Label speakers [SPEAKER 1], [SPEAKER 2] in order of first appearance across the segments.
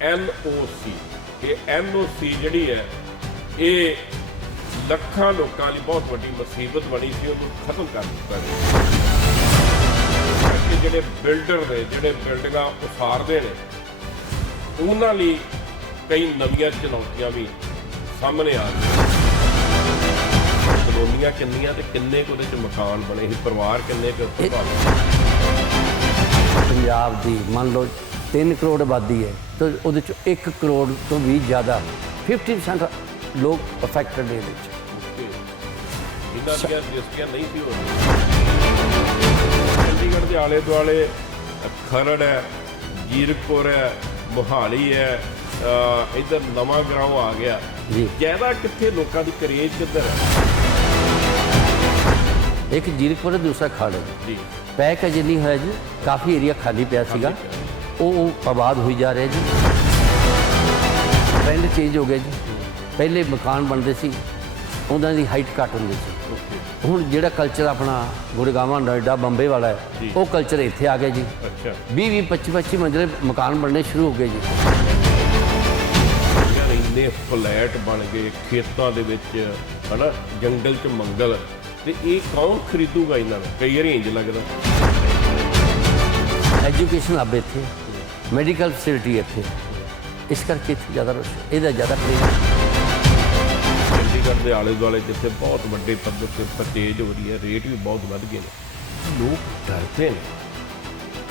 [SPEAKER 1] NOC ਇਹ NOC ਜਿਹੜੀ ਹੈ ਇਹ ਲੱਖਾਂ ਲੋਕਾਂ ਲਈ ਬਹੁਤ ਵੱਡੀ ਮੁਸੀਬਤ ਬਣੀ ਸੀ ਉਹਨੂੰ ਖਤਮ ਕਰ ਦਿੱਤਾ ਗਿਆ। ਕਿ ਜਿਹੜੇ ਬਿਲਡਰ ਨੇ ਜਿਹੜੇ ਬਿਲਡਿੰਗਾਂ ਉਸਾਰਦੇ ਨੇ ਉਹਨਾਂ ਲਈ ਕਈ ਨਵੀਆਂ ਚੁਣੌਤੀਆਂ ਵੀ ਸਾਹਮਣੇ ਆ ਰਹੀਆਂ ਕਲੋਨੀਆਂ ਕਿੰਨੀਆਂ ਤੇ ਕਿੰਨੇ ਕੁ ਉਹਦੇ ਚ ਮਕਾਨ ਬਣੇ ਸੀ ਪਰਿਵਾਰ ਕਿੰਨੇ ਕੁ ਪ੍ਰਭਾਵਿਤ
[SPEAKER 2] ਪੰਜਾਬ ਦੀ ਮੰਨ ਲਓ 3 ਕਰੋੜ ਆਬਾਦੀ ਹੈ ਤਾਂ ਉਹਦੇ ਚ 1 ਕਰੋੜ ਤੋਂ ਵੀ ਜ਼ਿਆਦਾ 50% ਲੋਕ ਅਫੈਕਟਡ ਨੇ ਇਹਦੇ ਚ
[SPEAKER 1] ਇਹਨਾਂ ਦੀਆਂ ਰਜਿਸਟਰੀਆਂ ਨਹੀਂ ਸੀ ਹੋ ਰਹੀਆਂ ਚੰਡੀਗੜ੍ਹ ਦੇ ਆਲੇ ਦੁਆਲੇ ਖਰੜ ਹੈ ਜੀਰਕਪੁਰ ਹੈ ਮੁਹਾਲੀ ਹੈ ਇੱਧਰ ਨਵਾਂ ਗਰਾਉਂ ਆ ਗਿਆ।
[SPEAKER 2] ਜੀ।
[SPEAKER 1] ਜ਼ਿਆਦਾ ਕਿੱਥੇ ਲੋਕਾਂ ਦੀ ਕਰੇਜ ਕਿੱਧਰ ਹੈ?
[SPEAKER 2] ਇੱਕ ਜੀਰਕਪੁਰ ਦੂਸਰਾ ਖੜ ਹੈ।
[SPEAKER 1] ਜੀ।
[SPEAKER 2] ਪੈਕ ਅਜੇ ਨਹੀਂ ਹੋਇਆ ਜੀ ਕਾਫੀ ਏਰੀਆ ਖਾਲੀ ਪਿਆ ਸੀਗਾ। ਉਹ ਆਬਾਦ ਹੋਈ ਜਾ ਰਿਹਾ ਜੀ। ਟ੍ਰੈਂਡ ਚੇਂਜ ਹੋ ਗਿਆ ਜੀ। ਪਹਿਲੇ ਮਕਾਨ ਬਣਦੇ ਸੀ। ਉਹਨਾਂ ਦੀ ਹਾਈਟ ਘੱਟ ਹੁੰਦੀ ਸੀ। ਹੁਣ ਜਿਹੜਾ ਕਲਚਰ ਆਪਣਾ ਗੁੜਗਾਵਾਂ ਨੋਇਡਾ ਬੰਬੇ ਵਾਲਾ ਹੈ। ਉਹ ਕਲਚਰ ਇੱਥੇ ਆ ਗਿਆ ਜੀ।
[SPEAKER 1] ਅੱਛਾ।
[SPEAKER 2] 20 20 25 25 ਮੰਜ਼ਲੇ ਮਕਾਨ ਬਣਨੇ ਸ਼ੁਰੂ ਹੋ ਗਏ ਜੀ।
[SPEAKER 1] ਇੰਨੇ ਫਲੈਟ ਬਣ ਗਏ ਖੇਤਾਂ ਦੇ ਵਿੱਚ ਹਨਾ ਜੰਗਲ 'ਚ ਮੰਗਲ। ਤੇ ਇਹ ਕੌਣ ਖਰੀਦੂਗਾ ਇਹਨਾਂ ਨੂੰ? ਕਈ ਵਾਰੀ ਇੰਜ ਲੱਗਦਾ।
[SPEAKER 2] ਐਜੂਕੇਸ਼ਨ ਹੱਬ ਇੱਥੇ। ਮੈਡੀਕਲ ਫੈਸਿਲਿਟੀ ਇੱਥੇ। ਇਸ ਕਰਕੇ ਇੱਥੇ ਜ਼ਿਆਦਾ ਰਸ਼ ਇਹਦਾ ਜ਼ਿਆਦਾ ਪ੍ਰੇਮ
[SPEAKER 1] ਚੰਡੀਗੜ੍ਹ ਦੇ ਆਲੇ ਦੁਆਲੇ ਜਿੱਥੇ ਬਹੁਤ ਵੱਡੇ ਪੱਧਰ ਤੇ ਪਰਚੇਜ ਹੋ ਰਹੀ ਹੈ ਰੇਟ ਵੀ ਬਹੁਤ ਵੱਧ ਗਏ ਨੇ। ਲੋਕ ਡਰਦੇ ਨੇ।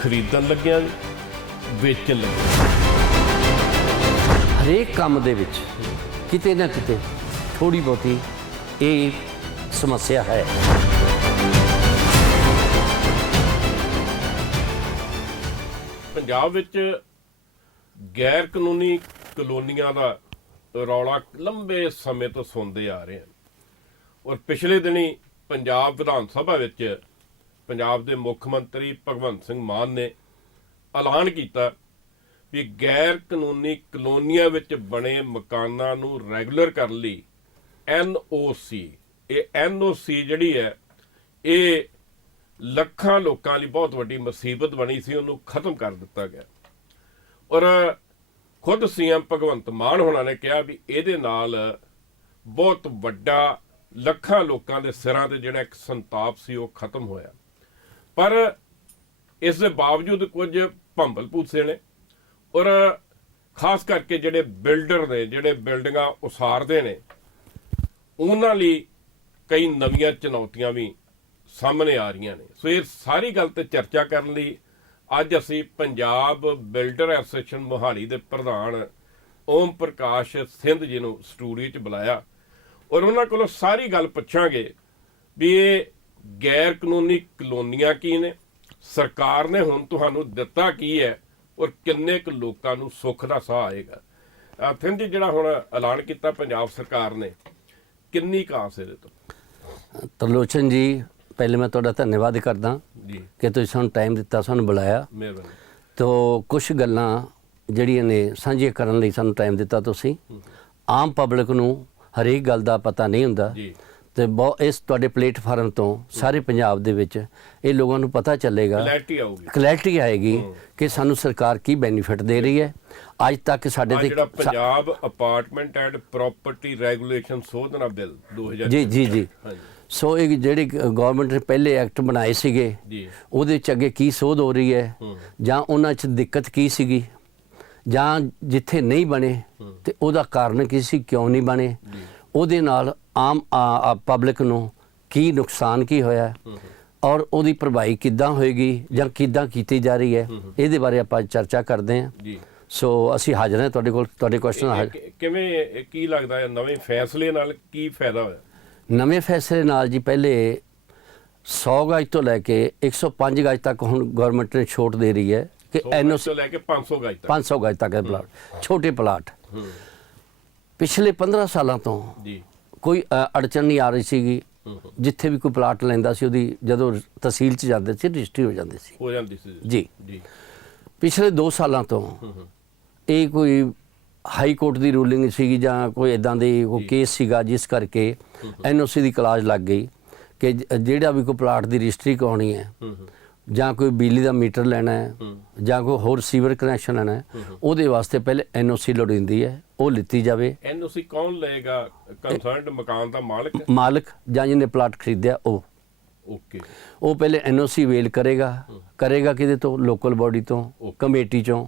[SPEAKER 1] ਖਰੀਦਣ ਲੱਗਿਆਂ ਵੇਚਣ ਲੱਗਿਆਂ
[SPEAKER 2] ਹਰੇਕ ਕੰਮ ਦੇ ਵਿੱਚ ਕਿਤੇ ਨਾ ਕਿਤੇ ਥੋੜੀ ਬਹੁਤੀ ਇਹ ਸਮੱਸਿਆ ਹੈ।
[SPEAKER 1] ਪੰਜਾਬ ਵਿੱਚ ਗੈਰ ਕਾਨੂੰਨੀ ਕਲੋਨੀਆਂ ਦਾ ਰੌਲਾ ਲੰਬੇ ਸਮੇਂ ਤੋਂ ਸੁਣਦੇ ਆ ਰਹੇ ਹਨ। ਔਰ ਪਿਛਲੇ ਦਿਨੀ ਪੰਜਾਬ ਵਿਧਾਨ ਸਭਾ ਵਿੱਚ ਪੰਜਾਬ ਦੇ ਮੁੱਖ ਮੰਤਰੀ ਭਗਵੰਤ ਸਿੰਘ ਮਾਨ ਨੇ ਐਲਾਨ ਕੀਤਾ ਵੀ ਗੈਰ ਕਾਨੂੰਨੀ ਕਲੋਨੀਆਂ ਵਿੱਚ ਬਣੇ ਮਕਾਨਾਂ ਨੂੰ ਰੈਗੂਲਰ ਕਰਨ ਲਈ ਐਨਓਸੀ ਇਹ ਐਨਓਸੀ ਜਿਹੜੀ ਹੈ, ਇਹ ਲੱਖਾਂ ਲੋਕਾਂ ਲਈ ਬਹੁਤ ਵੱਡੀ ਮੁਸੀਬਤ ਬਣੀ ਸੀ, ਉਹਨੂੰ ਖਤਮ ਕਰ ਦਿੱਤਾ ਗਿਆ। ਔਰ ਖੁਦ ਸੀਐਮ ਭਗਵੰਤ ਮਾਨ ਹੋਣਾ ਨੇ ਕਿਹਾ ਵੀ ਇਹਦੇ ਨਾਲ ਬਹੁਤ ਵੱਡਾ ਲੱਖਾਂ ਲੋਕਾਂ ਦੇ ਸਿਰਾਂ ਤੇ ਜਿਹੜਾ ਇੱਕ ਸੰਤਾਪ ਸੀ, ਉਹ ਖਤਮ ਹੋਇਆ। ਪਰ ਇਸ ਦੇ ਬਾਵਜੂਦ ਕੁਝ ਭੰਬਲ ਭੂਸੇ ਨੇ ਔਰ ਖਾਸ ਕਰਕੇ ਜਿਹੜੇ ਬਿਲਡਰ ਨੇ, ਜਿਹੜੇ ਬਿਲਡਿੰਗਾਂ ਉਸਾਰਦੇ ਨੇ, ਉਹਨਾਂ ਲਈ ਕਈ ਨਵੀਆਂ ਚੁਣੌਤੀਆਂ ਵੀ ਸਾਹਮਣੇ ਆ ਰਹੀਆਂ ਨੇ। ਸੋ ਇਹ ਸਾਰੀ ਗੱਲ ਤੇ ਚਰਚਾ ਕਰਨ ਲਈ ਅੱਜ ਅਸੀਂ ਪੰਜਾਬ ਬਿਲਡਰ ਐਸੋਸੀਏਸ਼ਨ ਮੋਹਾਲੀ ਦੇ ਪ੍ਰਧਾਨ ਓਮ ਪ੍ਰਕਾਸ਼ ਸਿੰਧ ਜੀ ਨੂੰ ਸਟੂਡੀਓ 'ਚ ਬੁਲਾਇਆ ਔਰ ਉਹਨਾਂ ਕੋਲੋਂ ਸਾਰੀ ਗੱਲ ਪੁੱਛਾਂਗੇ ਵੀ ਇਹ ਗੈਰ ਕਾਨੂੰਨੀ ਕਲੋਨੀਆਂ ਕੀ ਨੇ? ਸਰਕਾਰ ਨੇ ਹੁਣ ਤੁਹਾਨੂੰ ਦਿੱਤਾ ਕੀ ਹੈ ਔਰ ਕਿੰਨੇ ਕੁ ਲੋਕਾਂ ਨੂੰ ਸੁੱਖ ਦਾ ਸਾਹ ਆਏਗਾ? ਅਹ ਸਿੰਧ ਜੀ, ਜਿਹੜਾ ਹੁਣ ਐਲਾਨ ਕੀਤਾ ਪੰਜਾਬ ਸਰਕਾਰ ਨੇ, ਕਿੰਨੀ ਕਾਸ ਇਹਦੇ ਤੋਂ?
[SPEAKER 2] ਤਰਲੋਚਨ ਜੀ ਪਹਿਲੇ ਮੈਂ ਤੁਹਾਡਾ ਧੰਨਵਾਦ ਕਰਦਾ
[SPEAKER 1] ਜੀ।
[SPEAKER 2] ਕਿ ਤੁਸੀਂ ਸਾਨੂੰ ਟਾਈਮ ਦਿੱਤਾ ਸਾਨੂੰ ਬੁਲਾਇਆ।
[SPEAKER 1] ਮਿਹਰਬਾਨੀ।
[SPEAKER 2] ਤੋ ਕੁਝ ਗੱਲਾਂ ਜਿਹੜੀਆਂ ਨੇ ਸਾਂਝੀਆਂ ਕਰਨ ਲਈ ਸਾਨੂੰ ਟਾਈਮ ਦਿੱਤਾ ਤੁਸੀਂ। ਆਮ ਪਬਲਿਕ ਨੂੰ ਹਰੇਕ ਗੱਲ ਦਾ ਪਤਾ ਨਹੀਂ ਹੁੰਦਾ।
[SPEAKER 1] ਜੀ।
[SPEAKER 2] ਤੇ ਬਹੁਤ ਇਸ ਤੁਹਾਡੇ ਪਲੇਟਫਾਰਮ ਤੋਂ ਸਾਰੇ ਪੰਜਾਬ ਦੇ ਵਿੱਚ ਇਹ ਲੋਕਾਂ ਨੂੰ ਪਤਾ ਚੱਲੇਗਾ।
[SPEAKER 1] ਕਲੈਰਿਟੀ ਆਊਗੀ।
[SPEAKER 2] ਕਲੈਰਿਟੀ ਆਏਗੀ ਕਿ ਸਾਨੂੰ ਸਰਕਾਰ ਕੀ ਬੈਨੀਫਿਟ ਦੇ ਰਹੀ ਹੈ। ਅੱਜ ਤੱਕ ਸਾਡੇ ਤੇ
[SPEAKER 1] ਜਿਹੜਾ Punjab apartment and property regulation ਸੋਧਨਾ bill 2000
[SPEAKER 2] ਜੀ ਜੀ। ਜੀ ਸੋ ਇਹ ਜਿਹੜੇ ਗਵਰਨਮੈਂਟ ਨੇ ਪਹਿਲੇ ਐਕਟ ਬਣਾਏ ਸੀਗੇ
[SPEAKER 1] ਜੀ।
[SPEAKER 2] ਉਹਦੇ ਚ ਅੱਗੇ ਕੀ ਸੋਧ ਹੋ ਰਹੀ ਹੈ? ਜਾਂ ਉਹਨਾਂ ਚ ਦਿੱਕਤ ਕੀ ਸੀਗੀ? ਜਾਂ ਜਿੱਥੇ ਨਹੀਂ ਬਣੇ ਤੇ ਉਹਦਾ ਕਾਰਨ ਕੀ ਸੀ? ਕਿਉਂ ਨਹੀਂ ਬਣੇ? ਉਹਦੇ ਨਾਲ ਆਮ ਪਬਲਿਕ ਨੂੰ ਕੀ ਨੁਕਸਾਨ ਕੀ ਹੋਇਆ? ਔਰ ਉਹਦੀ ਭਰਪਾਈ ਕਿੱਦਾਂ ਹੋਏਗੀ? ਜਾਂ ਕਿੱਦਾਂ ਕੀਤੀ ਜਾ ਰਹੀ ਹੈ? ਇਹਦੇ ਬਾਰੇ ਆਪਾਂ ਚਰਚਾ ਕਰਦੇ ਹਾਂ।
[SPEAKER 1] ਜੀ।
[SPEAKER 2] ਸੋ ਅਸੀਂ ਹਾਜ਼ਰ ਹਾਂ ਤੁਹਾਡੇ ਕੋਲ ਤੁਹਾਡੇ ਕੁਐਸਚਨ ਹਾਜ਼ਰ
[SPEAKER 1] ਕਿਵੇਂ ਕੀ ਲੱਗਦਾ ਹੈ? ਨਵੇਂ ਫੈਸਲੇ ਨਾਲ ਕੀ ਫਾਇਦਾ ਹੋਇਆ?
[SPEAKER 2] ਨਵੇਂ ਫੈਸਲੇ ਨਾਲ ਜੀ ਪਹਿਲੇ 100 ਗਜ ਤੋਂ ਲੈ ਕੇ 105 ਗਜ ਤੱਕ ਹੁਣ ਗਵਰਨਮੈਂਟ ਨੇ ਛੋਟ ਦੇ ਰਹੀ ਹੈ ਕਿ ਐਨਓਸੀ
[SPEAKER 1] ਤੋਂ ਲੈ ਕੇ 500 ਗਜ ਤੱਕ।
[SPEAKER 2] 500 ਗਜ ਤੱਕ ਦੇ ਪਲਾਟ ਛੋਟੇ ਪਲਾਟ
[SPEAKER 1] ਹੂੰ।
[SPEAKER 2] ਪਿਛਲੇ 15 ਸਾਲਾਂ ਤੋਂ
[SPEAKER 1] ਜੀ।
[SPEAKER 2] ਕੋਈ ਅ, ਅੜਚਨ ਨਹੀਂ ਆ ਰਹੀ ਸੀਗੀ।
[SPEAKER 1] ਹੂੰ
[SPEAKER 2] ਜਿੱਥੇ ਵੀ ਕੋਈ ਪਲਾਟ ਲੈਂਦਾ ਸੀ ਉਹਦੀ ਜਦੋਂ ਤਹਿਸੀਲ 'ਚ ਜਾਂਦੇ ਸੀ ਰਜਿਸਟਰੀ ਹੋ ਜਾਂਦੀ ਸੀ।
[SPEAKER 1] ਹੋ ਜਾਂਦੀ ਸੀ।
[SPEAKER 2] ਜੀ।
[SPEAKER 1] ਜੀ।
[SPEAKER 2] ਪਿਛਲੇ 2 ਸਾਲਾਂ ਤੋਂ
[SPEAKER 1] ਹੂੰ ਹੂੰ।
[SPEAKER 2] ਇਹ ਕੋਈ ਹਾਈ ਕੋਰਟ ਦੀ ਰੂਲਿੰਗ ਸੀਗੀ ਜਾਂ ਕੋਈ ਇਦਾਂ ਦੀ ਕੋਈ ਕੇਸ ਸੀਗਾ ਜਿਸ ਕਰਕੇ ਐਨਓਸੀ ਦੀ ਕਲਾਜ਼ ਲੱਗ ਗਈ ਕਿ ਜਿਹੜਾ ਵੀ ਕੋਈ ਪਲਾਟ ਦੀ ਰਜਿਸਟਰੀ ਕਰਾਉਣੀ ਹੈ ਜਾਂ ਕੋਈ ਬਿਜਲੀ ਦਾ ਮੀਟਰ ਲੈਣਾ ਹੈ ਜਾਂ ਕੋਈ ਹੋਰ ਸੀਵਰ ਕਨੈਕਸ਼ਨ ਲੈਣਾ ਹੈ ਉਹਦੇ ਵਾਸਤੇ ਪਹਿਲੇ ਐਨਓਸੀ ਲੋੜੀਂਦੀ ਹੈ ਉਹ ਲਿੱਤੀ ਜਾਵੇ।
[SPEAKER 1] ਐਨਓਸੀ ਕੌਣ ਲਏਗਾ? ਕੰਸਰਨਡ ਮਕਾਨ ਦਾ ਮਾਲਕ?
[SPEAKER 2] ਮਾਲਕ ਜਾਂ ਜਿਹਨੇ ਪਲਾਟ ਖਰੀਦਿਆ ਉਹ।
[SPEAKER 1] ਓਕੇ।
[SPEAKER 2] ਉਹ ਪਹਿਲੇ ਐਨਓਸੀ ਵੇਲ ਕਰੇਗਾ ਕਰੇਗਾ ਕਿਹਦੇ ਤੋਂ? ਲੋਕਲ ਬਾਡੀ ਤੋਂ ਕਮੇਟੀ ਚੋਂ।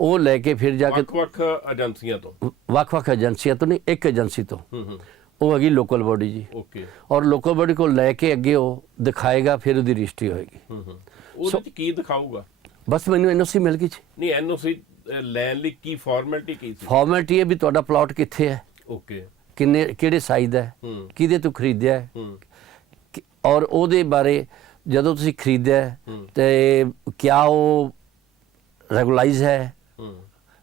[SPEAKER 2] ਉਹ ਲੈ ਕੇ ਫਿਰ ਜਾ ਕੇ
[SPEAKER 1] ਵੱਖ-ਵੱਖ ਏਜੰਸੀਆਂ ਤੋਂ?
[SPEAKER 2] ਵੱਖ-ਵੱਖ ਏਜੰਸੀਆਂ ਤੋਂ ਨਹੀਂ ਇੱਕ ਏਜੰਸੀ ਤੋਂ।
[SPEAKER 1] ਹੂੰ ਹੂੰ।
[SPEAKER 2] ਉਹ ਹੈਗੀ ਲੋਕਲ ਬਾਡੀ ਜੀ।
[SPEAKER 1] ਓਕੇ
[SPEAKER 2] ਔਰ ਲੋਕਲ ਬਾਡੀ ਕੋਲ ਲੈ ਕੇ ਅੱਗੇ ਉਹ ਦਿਖਾਏਗਾ ਫਿਰ ਉਹਦੀ ਰਜਿਸਟਰੀ ਹੋਏਗੀ।
[SPEAKER 1] ਹੂੰ ਹੂੰ। ਉਹਦੇ ਚ ਕੀ ਦਿਖਾਊਗਾ?
[SPEAKER 2] ਬਸ ਮੈਨੂੰ ਐਨਓਸੀ ਮਿਲ ਗਈ ਜੀ।
[SPEAKER 1] ਨਹੀਂ ਐਨਓਸੀ ਲੈਣ ਲਈ ਕੀ ਫਾਰਮੈਲਿਟੀ ਕੀ ਸੀ?
[SPEAKER 2] ਫਾਰਮੈਲਿਟੀ ਹੈ ਵੀ ਤੁਹਾਡਾ ਪਲਾਟ ਕਿੱਥੇ ਹੈ?
[SPEAKER 1] ਓਕੇ
[SPEAKER 2] ਕਿੰਨੇ ਕਿਹੜੇ ਸਾਈਜ਼ ਦਾ ਹੈ। ਕਿਹਦੇ ਤੋਂ ਖਰੀਦਿਆ ਹੈ? ਕਿ- ਔਰ ਉਹਦੇ ਬਾਰੇ ਜਦੋਂ ਤੁਸੀਂ ਖਰੀਦਿਆ। ਤੇ ਕਿਆ ਉਹ ਰੈਗੂਲਾਈਜ਼ ਹੈ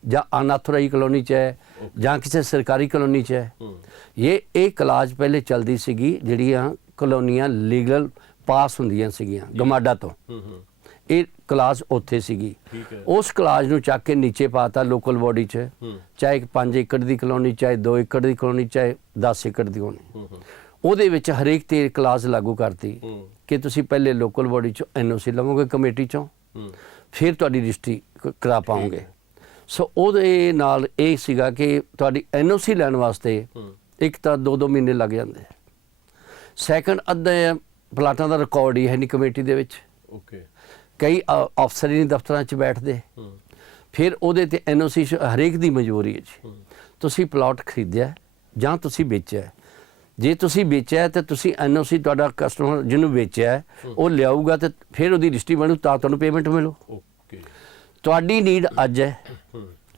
[SPEAKER 2] ਜਾਂ ਅਨਆਥੋਰਾਈਜ਼ ਕਲੋਨੀ ਚ ਹੈ ਜਾਂ ਕਿਸੇ ਸਰਕਾਰੀ ਕਲੋਨੀ ਚ ਹੈ।
[SPEAKER 1] ਹੂੰ
[SPEAKER 2] ਇਹ ਇਹ ਕਲਾਜ ਪਹਿਲੇ ਚੱਲਦੀ ਸੀਗੀ ਜਿਹੜੀਆਂ ਕਲੋਨੀਆਂ ਲੀਗਲ ਪਾਸ ਹੁੰਦੀਆਂ ਸੀਗੀਆਂ ਗਮਾਡਾ ਤੋਂ। ਇਹ ਕਲਾਸ ਉੱਥੇ ਸੀਗੀ। ਉਸ ਕਲਾਸ ਨੂੰ ਚੱਕ ਕੇ ਨੀਚੇ ਪਾਤਾ ਲੋਕਲ ਬਾਡੀ 'ਚ। ਚਾਹੇ 5 ਏਕੜ ਦੀ ਕਲੋਨੀ ਚਾਹੇ 2 ਏਕੜ ਦੀ ਕਲੋਨੀ ਚਾਹੇ 10 ਏਕੜ ਦੀ ਹੋਣੀ ਉਹਦੇ ਵਿੱਚ ਹਰੇਕ ਤੇ ਕਲਾਸ ਲਾਗੂ ਕਰਤੀ ਕਿ ਤੁਸੀਂ ਪਹਿਲੇ ਲੋਕਲ ਬਾਡੀ 'ਚੋਂ ਐਨਓਸੀ ਲਵੋਗੇ ਕਮੇਟੀ 'ਚੋਂ। ਫਿਰ ਤੁਹਾਡੀ ਰਜਿਸਟਰੀ ਕਰਾ ਪਾਉਂਗੇ। ਸੋ ਉਹਦੇ ਨਾਲ ਇਹ ਸੀਗਾ ਕਿ ਤੁਹਾਡੀ ਐਨਓਸੀ ਲੈਣ ਵਾਸਤੇ ਇੱਕ ਤਾਂ 2-2 ਮਹੀਨੇ ਲੱਗ ਜਾਂਦੇ। ਸੈਕੰਡ ਅੱਧੇ ਪਲਾਟਾਂ ਦਾ ਰਿਕਾਰਡ ਹੀ ਹੈ ਨਹੀਂ ਕਮੇਟੀ ਦੇ ਵਿੱਚ।
[SPEAKER 1] ਓਕੇ।
[SPEAKER 2] ਕਈ ਅਫਸਰ ਹੀ ਨਹੀਂ ਦਫ਼ਤਰਾਂ 'ਚ ਬੈਠਦੇ। ਫਿਰ ਉਹਦੇ ਤੇ ਐਨਓਸੀ ਹਰੇਕ ਦੀ ਮਜਬੂਰੀ ਹੈ ਜੀ। ਤੁਸੀਂ ਪਲਾਟ ਖਰੀਦਿਆ ਜਾਂ ਤੁਸੀਂ ਵੇਚਿਆ। ਜੇ ਤੁਸੀਂ ਵੇਚਿਆ ਤੇ ਤੁਸੀਂ ਐਨਓਸੀ ਤੁਹਾਡਾ ਕਸਟਮਰ ਜਿਹਨੂੰ ਵੇਚਿਆ ਉਹ ਲਿਆਊਗਾ ਤੇ ਫਿਰ ਉਹਦੀ ਰਜਿਸਟਰੀ ਬਣੂ ਤਾਂ ਤੁਹਾਨੂੰ ਪੇਮੈਂਟ ਮਿਲੂ।
[SPEAKER 1] ਓਕੇ।
[SPEAKER 2] ਤੁਹਾਡੀ ਨੀਡ ਅੱਜ ਹੈ।